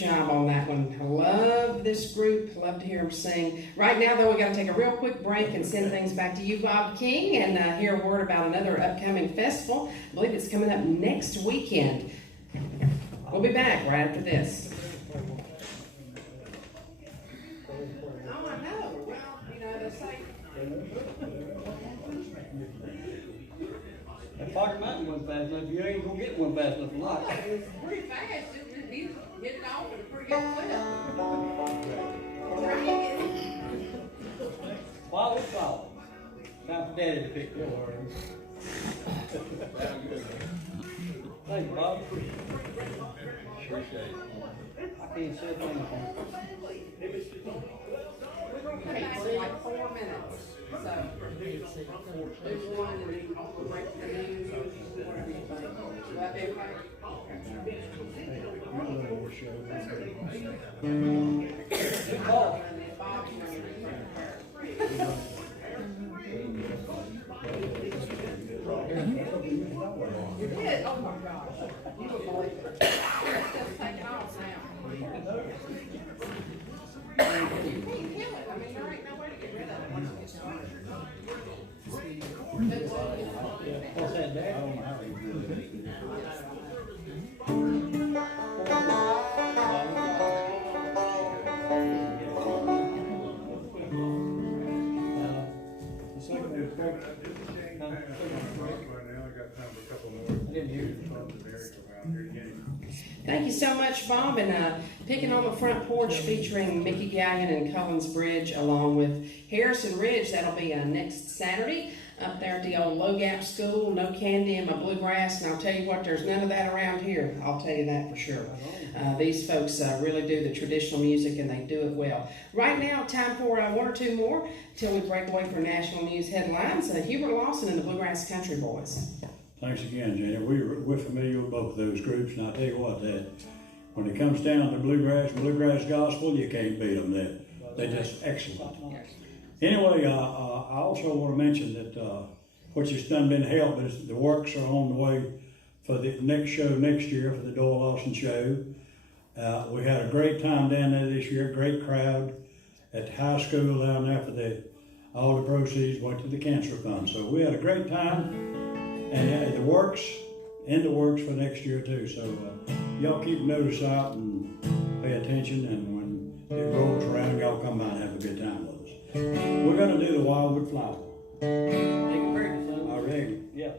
job on that one. I love this group. Love to hear them sing. Right now, though, we got to take a real quick break and send things back to you, Bob King, and hear a word about another upcoming festival. I believe it's coming up next weekend. We'll be back right after this. Oh, I know. Well, you know, they say. That Parker Mountain went fast enough. You ain't gonna get one fast enough a lot. It's pretty fast. He's hitting off at a pretty good clip. Wildwood Flower. Time for Daddy to pick your words. Thank you, Bob. I can't say a thing about it. We're going to come back in like 4 minutes. So, there's one and then we'll break the news, whatever you think. Do I do right? Bob, you know, you did? Oh my gosh. You would believe it. It's just taking off now. You can't kill it. I mean, there ain't no way to get rid of it once it gets started. What's that, Dad? Thank you so much, Bob, and Picking on the Front Porch featuring Mickey Gallion and Collins Bridge along with Harrison Ridge. That'll be next Saturday up there at the old Low Gap School. No candy in my Bluegrass, and I'll tell you what, there's none of that around here. I'll tell you that for sure. These folks really do the traditional music, and they do it well. Right now, time for one or two more till we break away for national news headlines. Hubert Lawson and the Bluegrass Country Boys. Thanks again, Jenny. We're familiar with both of those groups, and I'll tell you what, that when it comes down to bluegrass gospel, you can't beat them. They're just excellent. Anyway, I also want to mention that which has done been held, but the works are on the way for the next show next year for the Doyle Lawson show. We had a great time down there this year, great crowd at the high school down there for all the proceeds went to the cancer fund. So we had a great time. And the works for next year too. So y'all keep notice out and pay attention. And when it rolls around, y'all come by and have a good time with us. We're gonna do the Wildwood Flower. Take a break, son. All right. Yeah.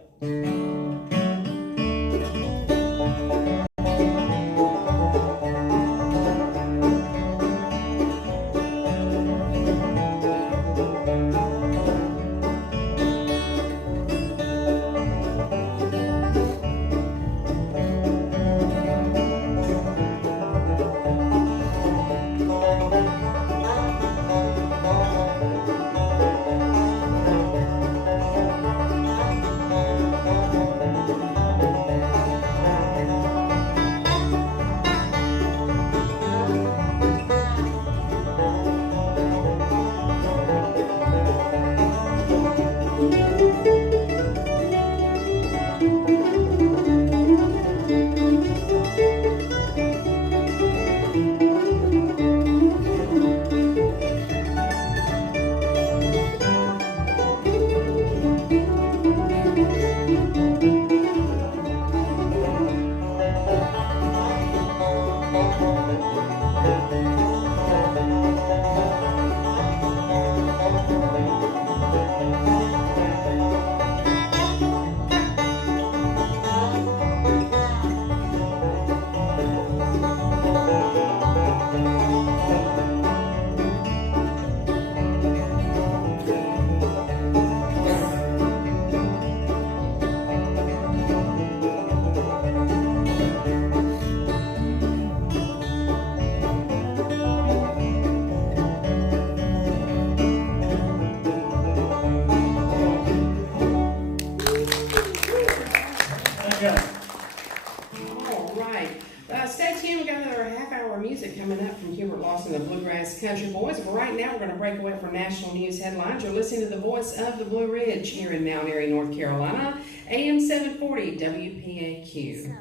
Country Boys. But right now, we're going to break away for national news headlines. You're listening to the voice of the Blue Ridge here in Mount Airy, North Carolina, AM 740 WPAQ.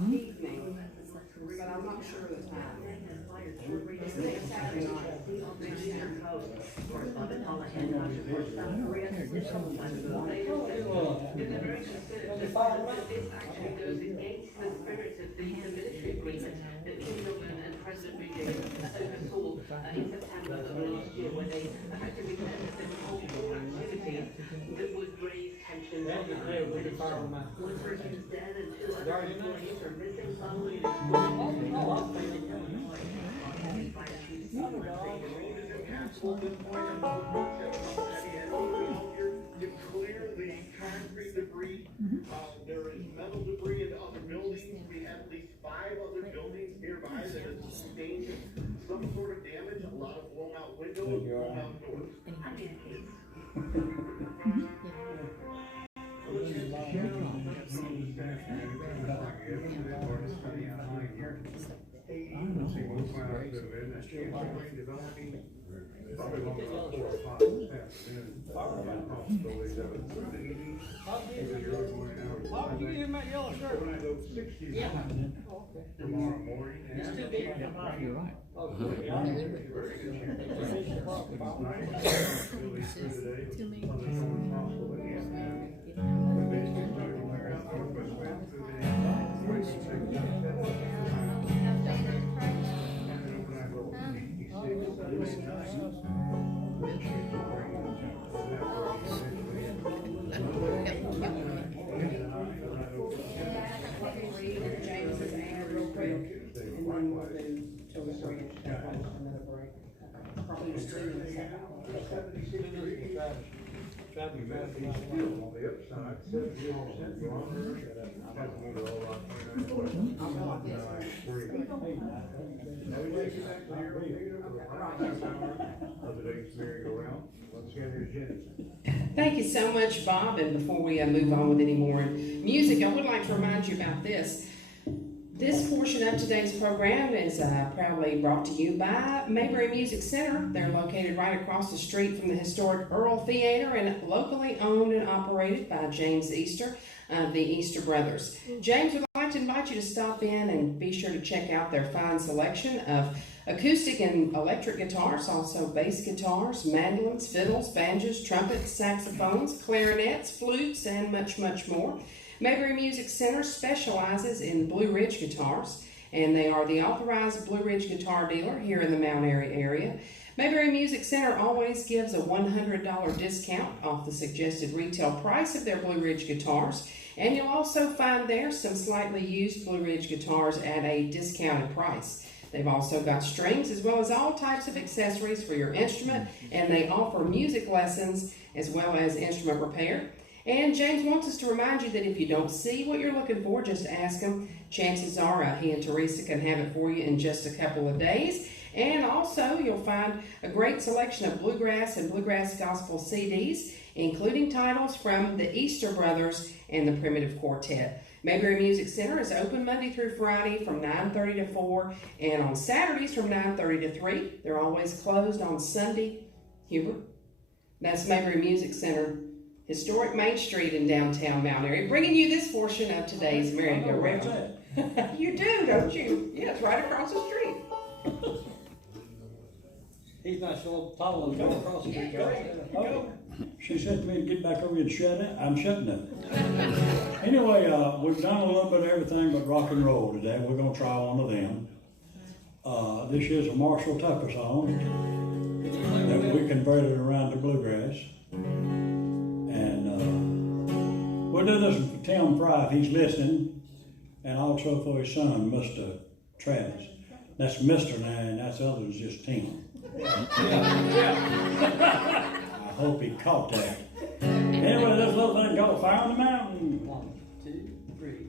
evening, but I'm not sure of the time. It's next Saturday night. You clear the concrete debris. There is metal debris in other buildings. We have at least 5 other buildings nearby that have sustained some sort of damage. A lot of blown out windows, blown out doors. Probably one about 4 or 5 this afternoon. Possibilities of it. Bob, you give him that yellow shirt. When I go 61 tomorrow morning. You're right. James's ad real quick, and then we'll do till we bring it another break. Probably just 2 minutes. On the upside, 70% longer. That's moved all right. Thank you so much, Bob. And before we move on with any more music, I would like to remind you about this. This portion of today's program is proudly brought to you by Mayberry Music Center. They're located right across the street from the historic Earl Theater and locally owned and operated by James Easter of the Easter Brothers. James would like to invite you to stop in and be sure to check out their fine selection of acoustic and electric guitars, also bass guitars, mandolins, fiddles, banjos, trumpets, saxophones, clarinets, flutes, and much, much more. Mayberry Music Center specializes in Blue Ridge guitars, and they are the authorized Blue Ridge guitar dealer here in the Mount Airy area. Mayberry Music Center always gives a $100 discount off the suggested retail price of their Blue Ridge guitars, and you'll also find there some slightly used Blue Ridge guitars at a discounted price. They've also got strings as well as all types of accessories for your instrument, and they offer music lessons as well as instrument repair. And James wants us to remind you that if you don't see what you're looking for, just ask him. Chances are he and Teresa can have it for you in just a couple of days. And also, you'll find a great selection of Bluegrass and Bluegrass Gospel CDs, including titles from the Easter Brothers and the Primitive Quartet. Mayberry Music Center is open Monday through Friday from 9:30 to 4, and on Saturdays from 9:30 to 3. They're always closed on Sunday. Hubert? That's Mayberry Music Center, historic Main Street in downtown Mount Airy, bringing you this portion of today's merry-go-round. You do, don't you? Yeah, it's right across the street. He's not so tall and go across the street. Oh, she said to me to get back over here and shut up. I'm shutting up. Anyway, we've done a little bit of everything but rock and roll today. We're going to try one of them. This is a Marshall Tucker song that we converted around to Bluegrass. And we'll do this for Tim Fry if he's listening, and also for his son, Mr. Travis. That's Mr. now, and that's the other is just Tim. I hope he caught that. Anyway, this little thing called Fire on the Mountain. 1, 2, 3.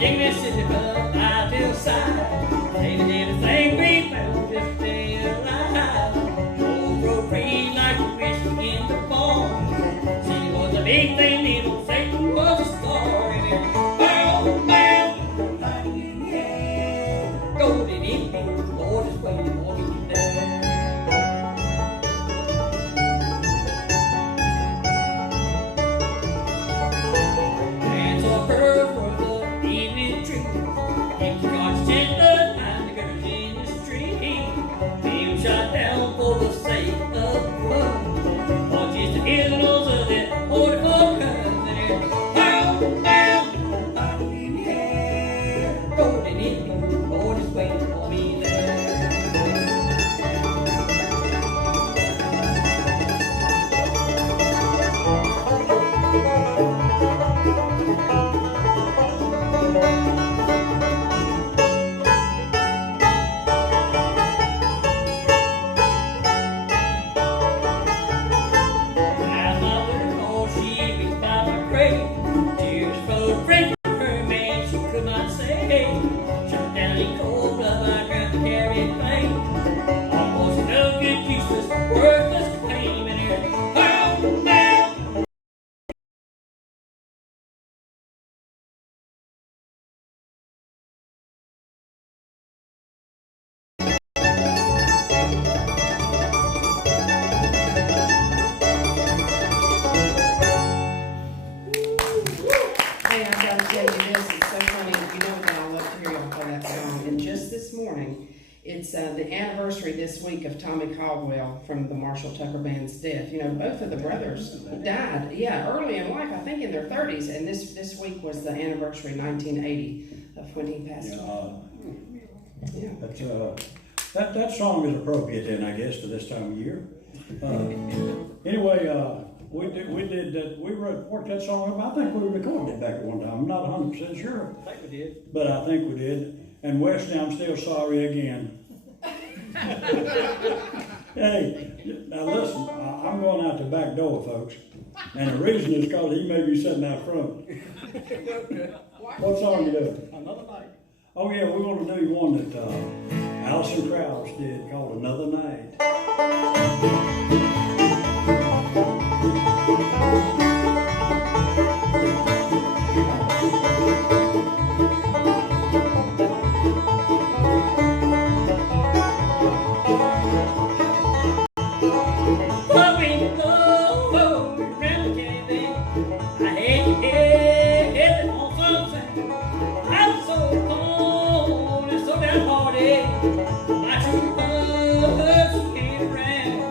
Jigging city club, I till side. Saving everything we found, just stay alive. Old road free like a fish in the pond. City was a big thing, little Satan was a star. And it bound, bound, body in the air. Golden Indian, Lord is waiting for me there. Hands are curved for the evening tree. Keep God's tender time, the girls in the street. Being shot down for the sake of fun. Or just to hear the noise of that 44 guns. And they're bound, bound, body in the air. Golden Indian, Lord is waiting for me there. As my little girl, she was by my grave. Tears flowed free from her, man, she could not say. Shut down in cold blood, I grabbed the carrying pain. Almost no good, useless, worthless claim. And here, bound, bound. Hey, I gotta tell you this, it's so funny, you know that I love to hear y'all play that song, and just this morning, it's the anniversary this week of Tommy Caldwell from the Marshall Tucker Band's death. You know, both of the brothers died, early in life, I think in their 30s, and this week was the anniversary, 1980, of when he passed away. Yeah. That song is appropriate then, I guess, to this time of year. Anyway, we worked that song up. I think we recorded it back at one time. I'm not 100% sure, I think we did. but I think we did. And Wesley, I'm still sorry again. Hey, now listen, I'm going out the back door, folks. And the reason is because he may be sitting out front. What song you doing? Another night. Oh yeah, we're going to do one that Allison Krauss did called Another Night. But when you go around the candy, I had your head on something. I was so cold and so downhearted. My true love, she came around.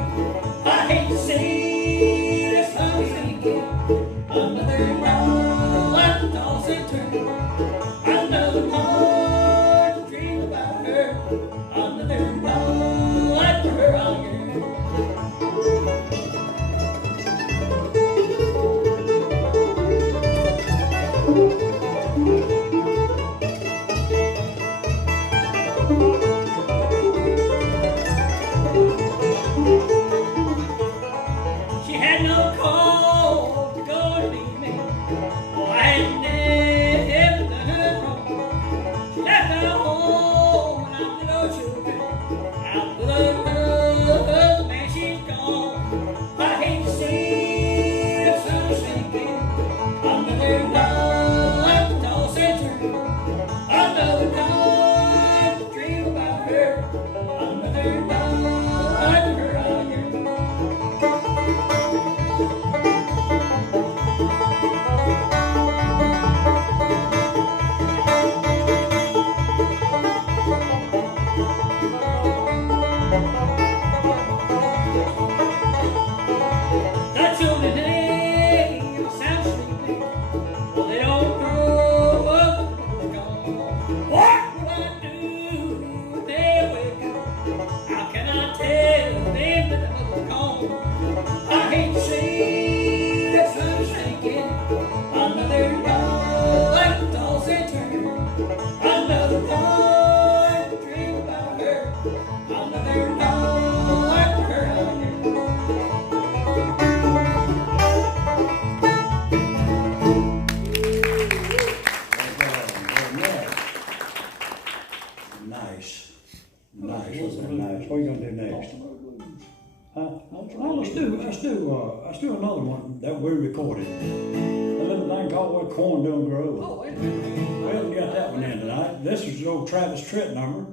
let's do another one that we recorded. A little thing called Where Corn Don't Grow. Oh, wait a minute. We haven't got that one in tonight. This is the old Travis Tritt number.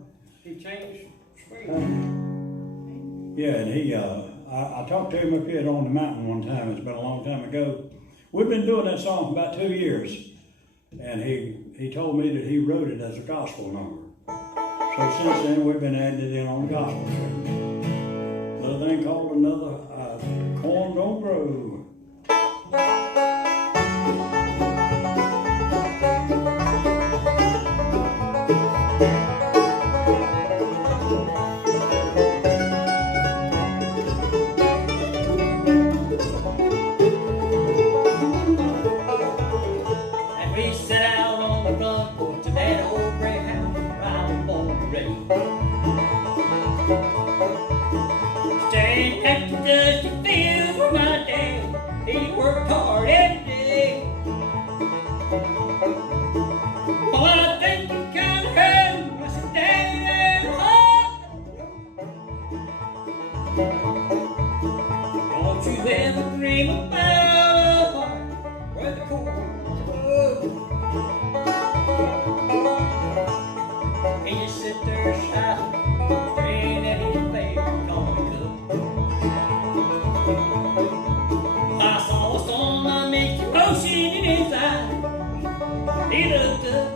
He changed screen. Yeah, and he, I talked to him up here on the mountain one time. It's been a long time ago. We've been doing that song for about 2 years. And he told me that he wrote it as a gospel number. So since then, we've been adding it in on the gospel track. Another thing called another Corn Don't Grow. And we sat out on the front porch of that old gray house where I was born and raised. Staring at the dusty fields where my dad, he worked hard every day. Well, I think you kind of heard him. I said, Daddy, there's a hole in the road. Don't you ever dream about a heart where the corn grows. He just sit there silent, staring at his favorite comic book. I saw some mixed emotion in his eyes. He looked up.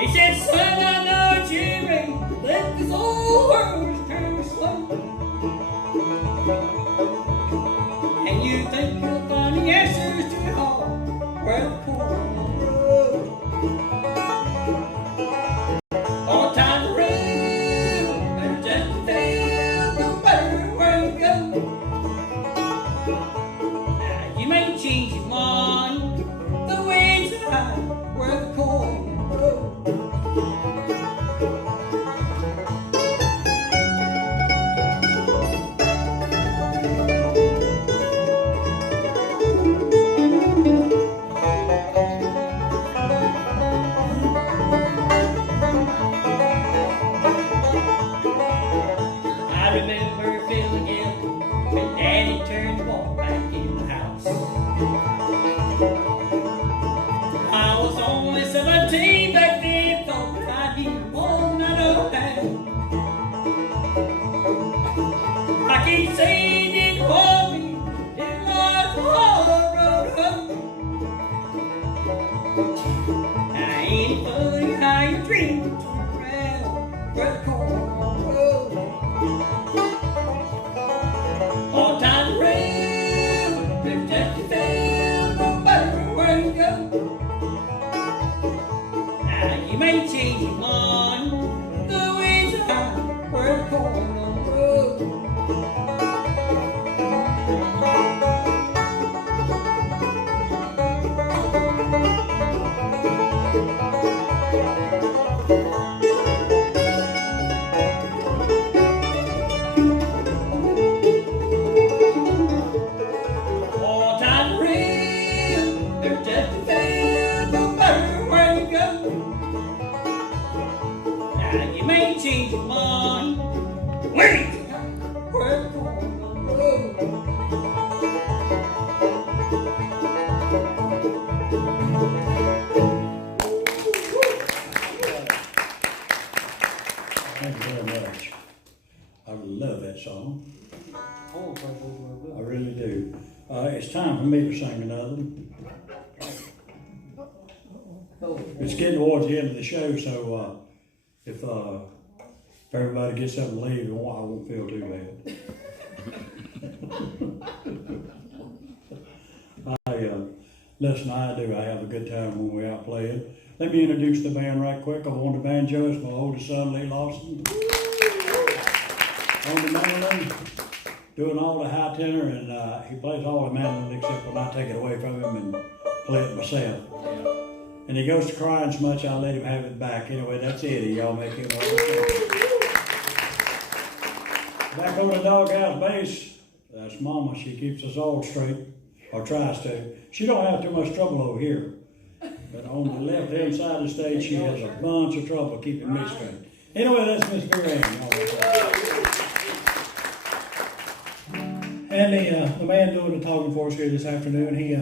He said, son, I know what you mean, that this old world is turning slow. And you think you'll find the answers to it all where the corn grows. All time to run, and just to fail, no matter where you go. Now, you may change your mind, the winds are high where the corn grows. I remember feeling guilty when Daddy turned to walk back in the house. I was only 17 back then, thought that I needed more than I know now. I keep saying it for me, it was a hard road home. Now ain't it funny how your dreams turn around where the corn grows. All time to rail, there's just a fail, no matter where you go. Now you may change your mind, the winds are high where the corn don't grow. All time to rail, there's just a fail, no matter where you go. Now you may change your mind, wait where the corn don't grow. Thank you very much. I love that song. Oh, I really do. It's time for me to sing another one. It's getting towards the end of the show, so if everybody gets up and leave, I won't feel too bad. Listen, I have a good time when we're out playing. Let me introduce the band right quick. On the banjo is my oldest son, Lee Lawson. On the mandolin, doing all the high tenor, and he plays all the mandolin except when I take it away from him and play it myself. And he goes to crying so much, I let him have it back. Anyway, that's Eddie. Y'all make him understand. Back on the doghouse bass, that's Mama. She keeps us all straight, or tries to. She don't have too much trouble over here. But on the left-hand side of the stage, she has a bunch of trouble keeping me straight. Anyway, that's Miss Mary Ann. And the man doing the talking for us here this afternoon, he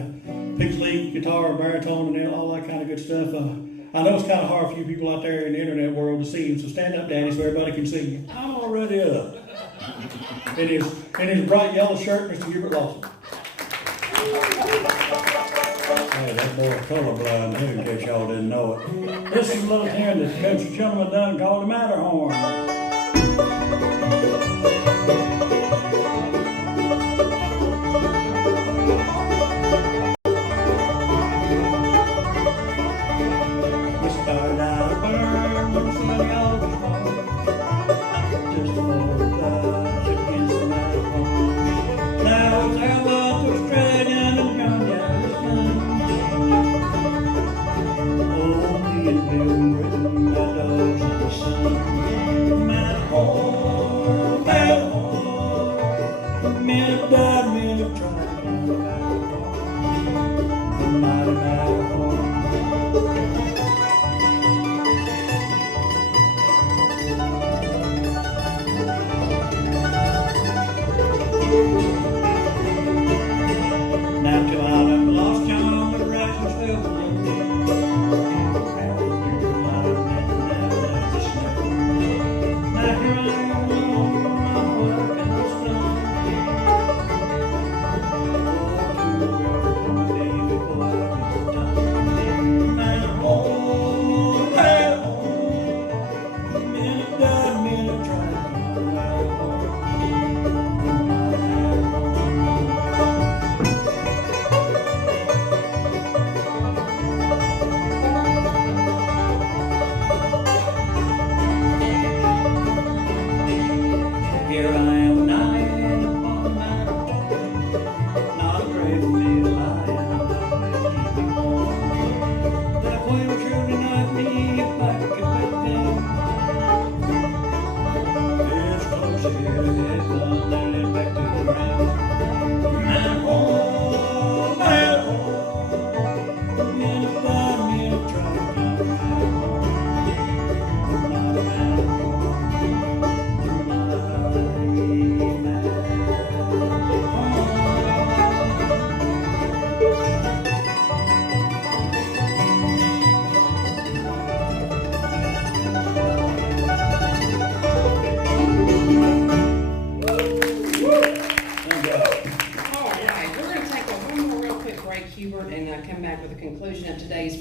picks lead guitar, baritone, and all that kind of good stuff. I know it's kind of hard for you people out there in the internet world to see him, so stand up, Daddy, so everybody can see you. I'm already up. In his bright yellow shirt, Mr. Hubert Lawson. Hey, that boy colorblind too, in case y'all didn't know it. This is a little tune that the country gentleman done called the Matterhorn.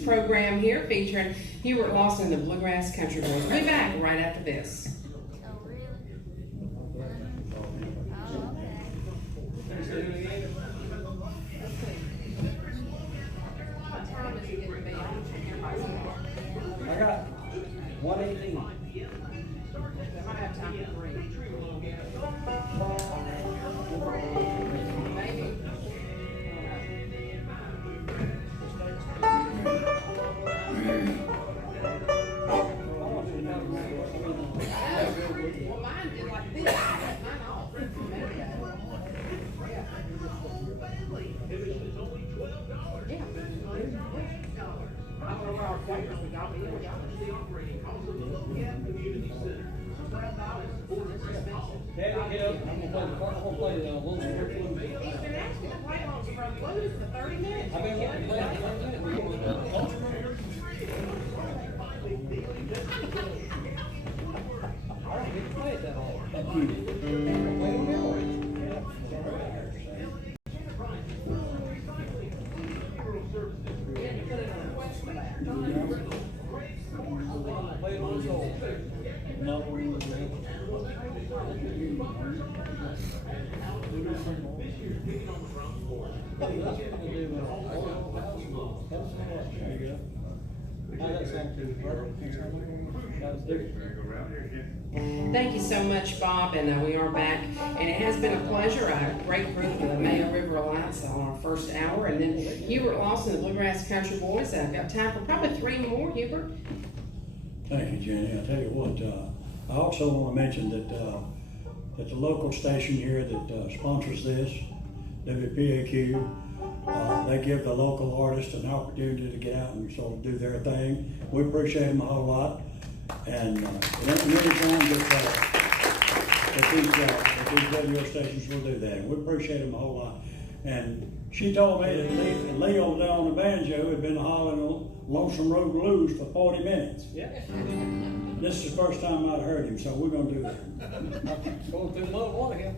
Program here featuring Hubert Lawson and the Bluegrass Country Boys. We'll be back right after this. Oh, really? Oh, okay. I got 118. I might have time for 3. Maybe. Well, mine did like this. Mine off. Yeah. I don't know where our flavors we got, but yeah, we got Daddy, get up. I'm gonna play the blues. He's been asking to play on from blues for 30 minutes. I've been wanting to play it for 30 minutes. I don't get to play it that Thank you so much, Bob, and we are back. And it has been a pleasure. A great group of the Mayo River Alliance on our first hour, and then Hubert Lawson, the Bluegrass Country Boys. I've got time for probably 3 more, Hubert. Thank you, Jenny. I tell you what, I also want to mention that that the local station here that sponsors this, WPAQ, they give the local artists an opportunity to get out and sort of do their thing. We appreciate them a whole lot. And anytime that these radio stations will do that, and we appreciate them a whole lot. And she told me that Leo there on the banjo had been hollering Lonesome Road Blues for 40 minutes. Yeah. This is the first time I'd heard him, so we're gonna do that. Going through the mud water here.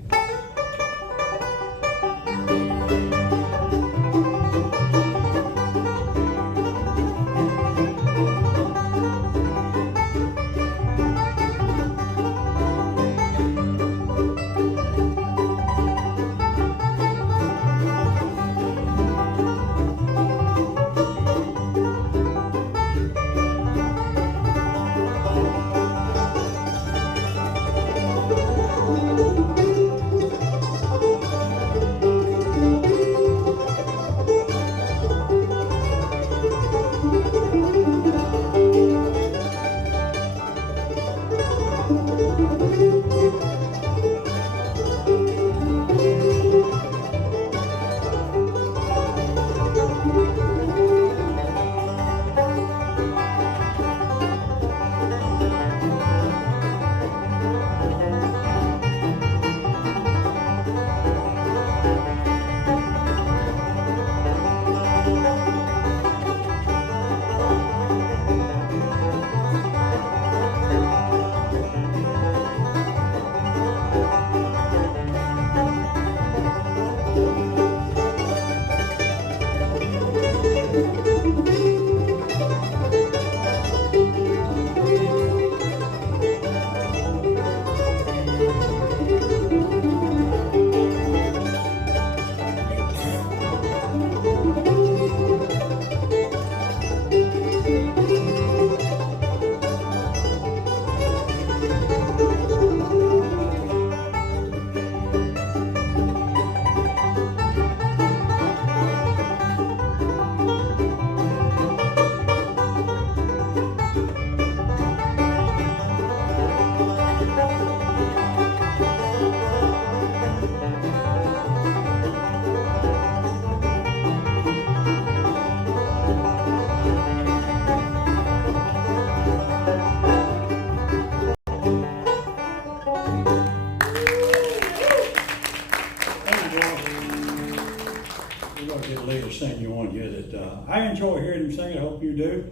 Sing you one here that I enjoy hearing him sing it. I hope you do.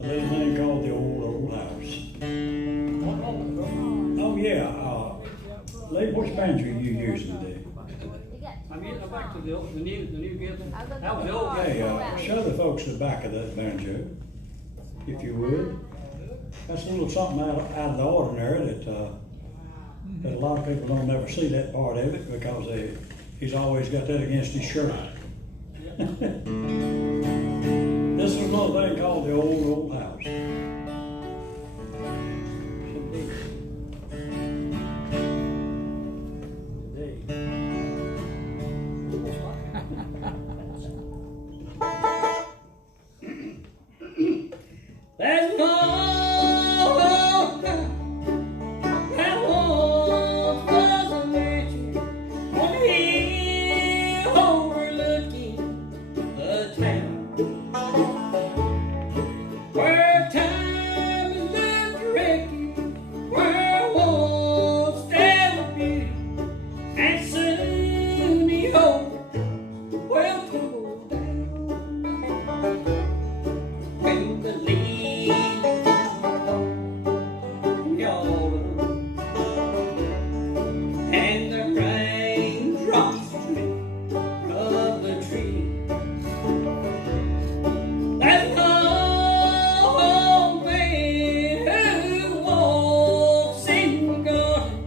A little thing called The Old House. Oh yeah, Lee, which banjo are you using today? I'm getting back to the new gift. That was the old Hey, gift. show the folks the back of that banjo, if you would. That's a little something out of the ordinary that a lot of people don't ever see that part of it because he's always got that against his shirt. This is a little thing called The Old House. There's no hope that once was a mansion on a hill overlooking the town, where time has left a wreckage, where once there was beauty, and soon the old will tumble down. When the leaves yellow and the raindrops drip from the tree, there's an old man who walks in the garden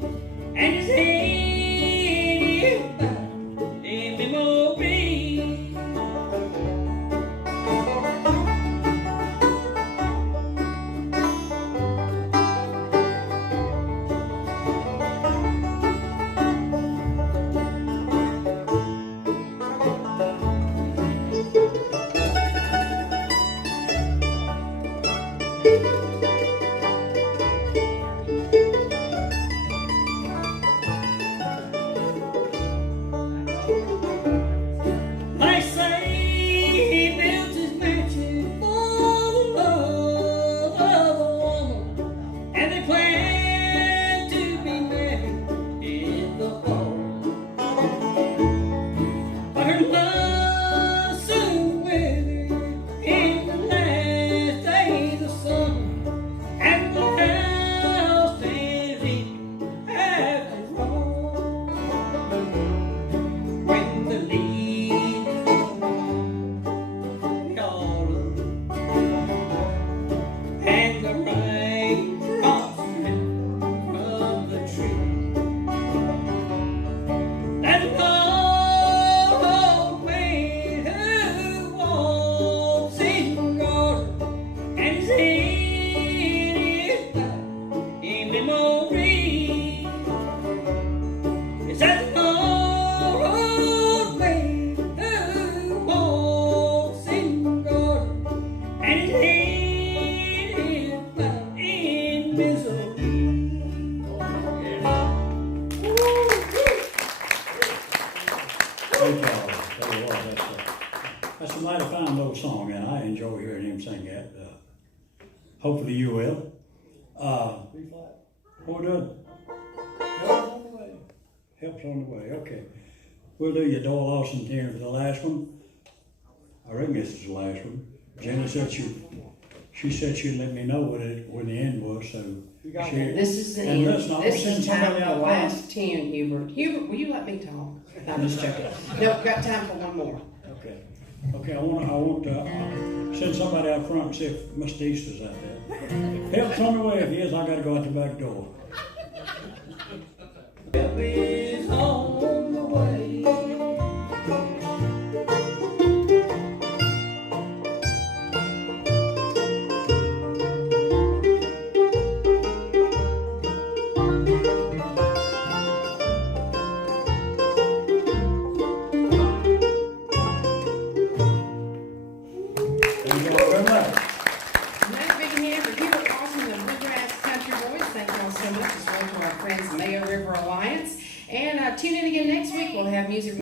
and his head Thank y'all. Tell you what, that's a mighty fine little song, and I enjoy hearing him sing that. Hopefully you will. What does? Help's on the way, okay. We'll do your Doyle Lawson tune for the last one. I reckon this is the last one. Jenny said she said she'd let me know when the end was, so. This is the And end. listen, I'll This send is somebody time for out the front. last 10, Hubert. Hubert, will you let me talk? I'm just joking. No, got time for one more. Okay. Okay, I want to send somebody out front and see if Mr. Easter's out there. Help's on the way. If he is, I gotta go out the back door. Help is on the way. Thank you all very much. Another big hand for Hubert Lawson, the Bluegrass Country Boys. Thank you all so much, as well to our friends, Mayo River Alliance. And tune in again next week. We'll have music.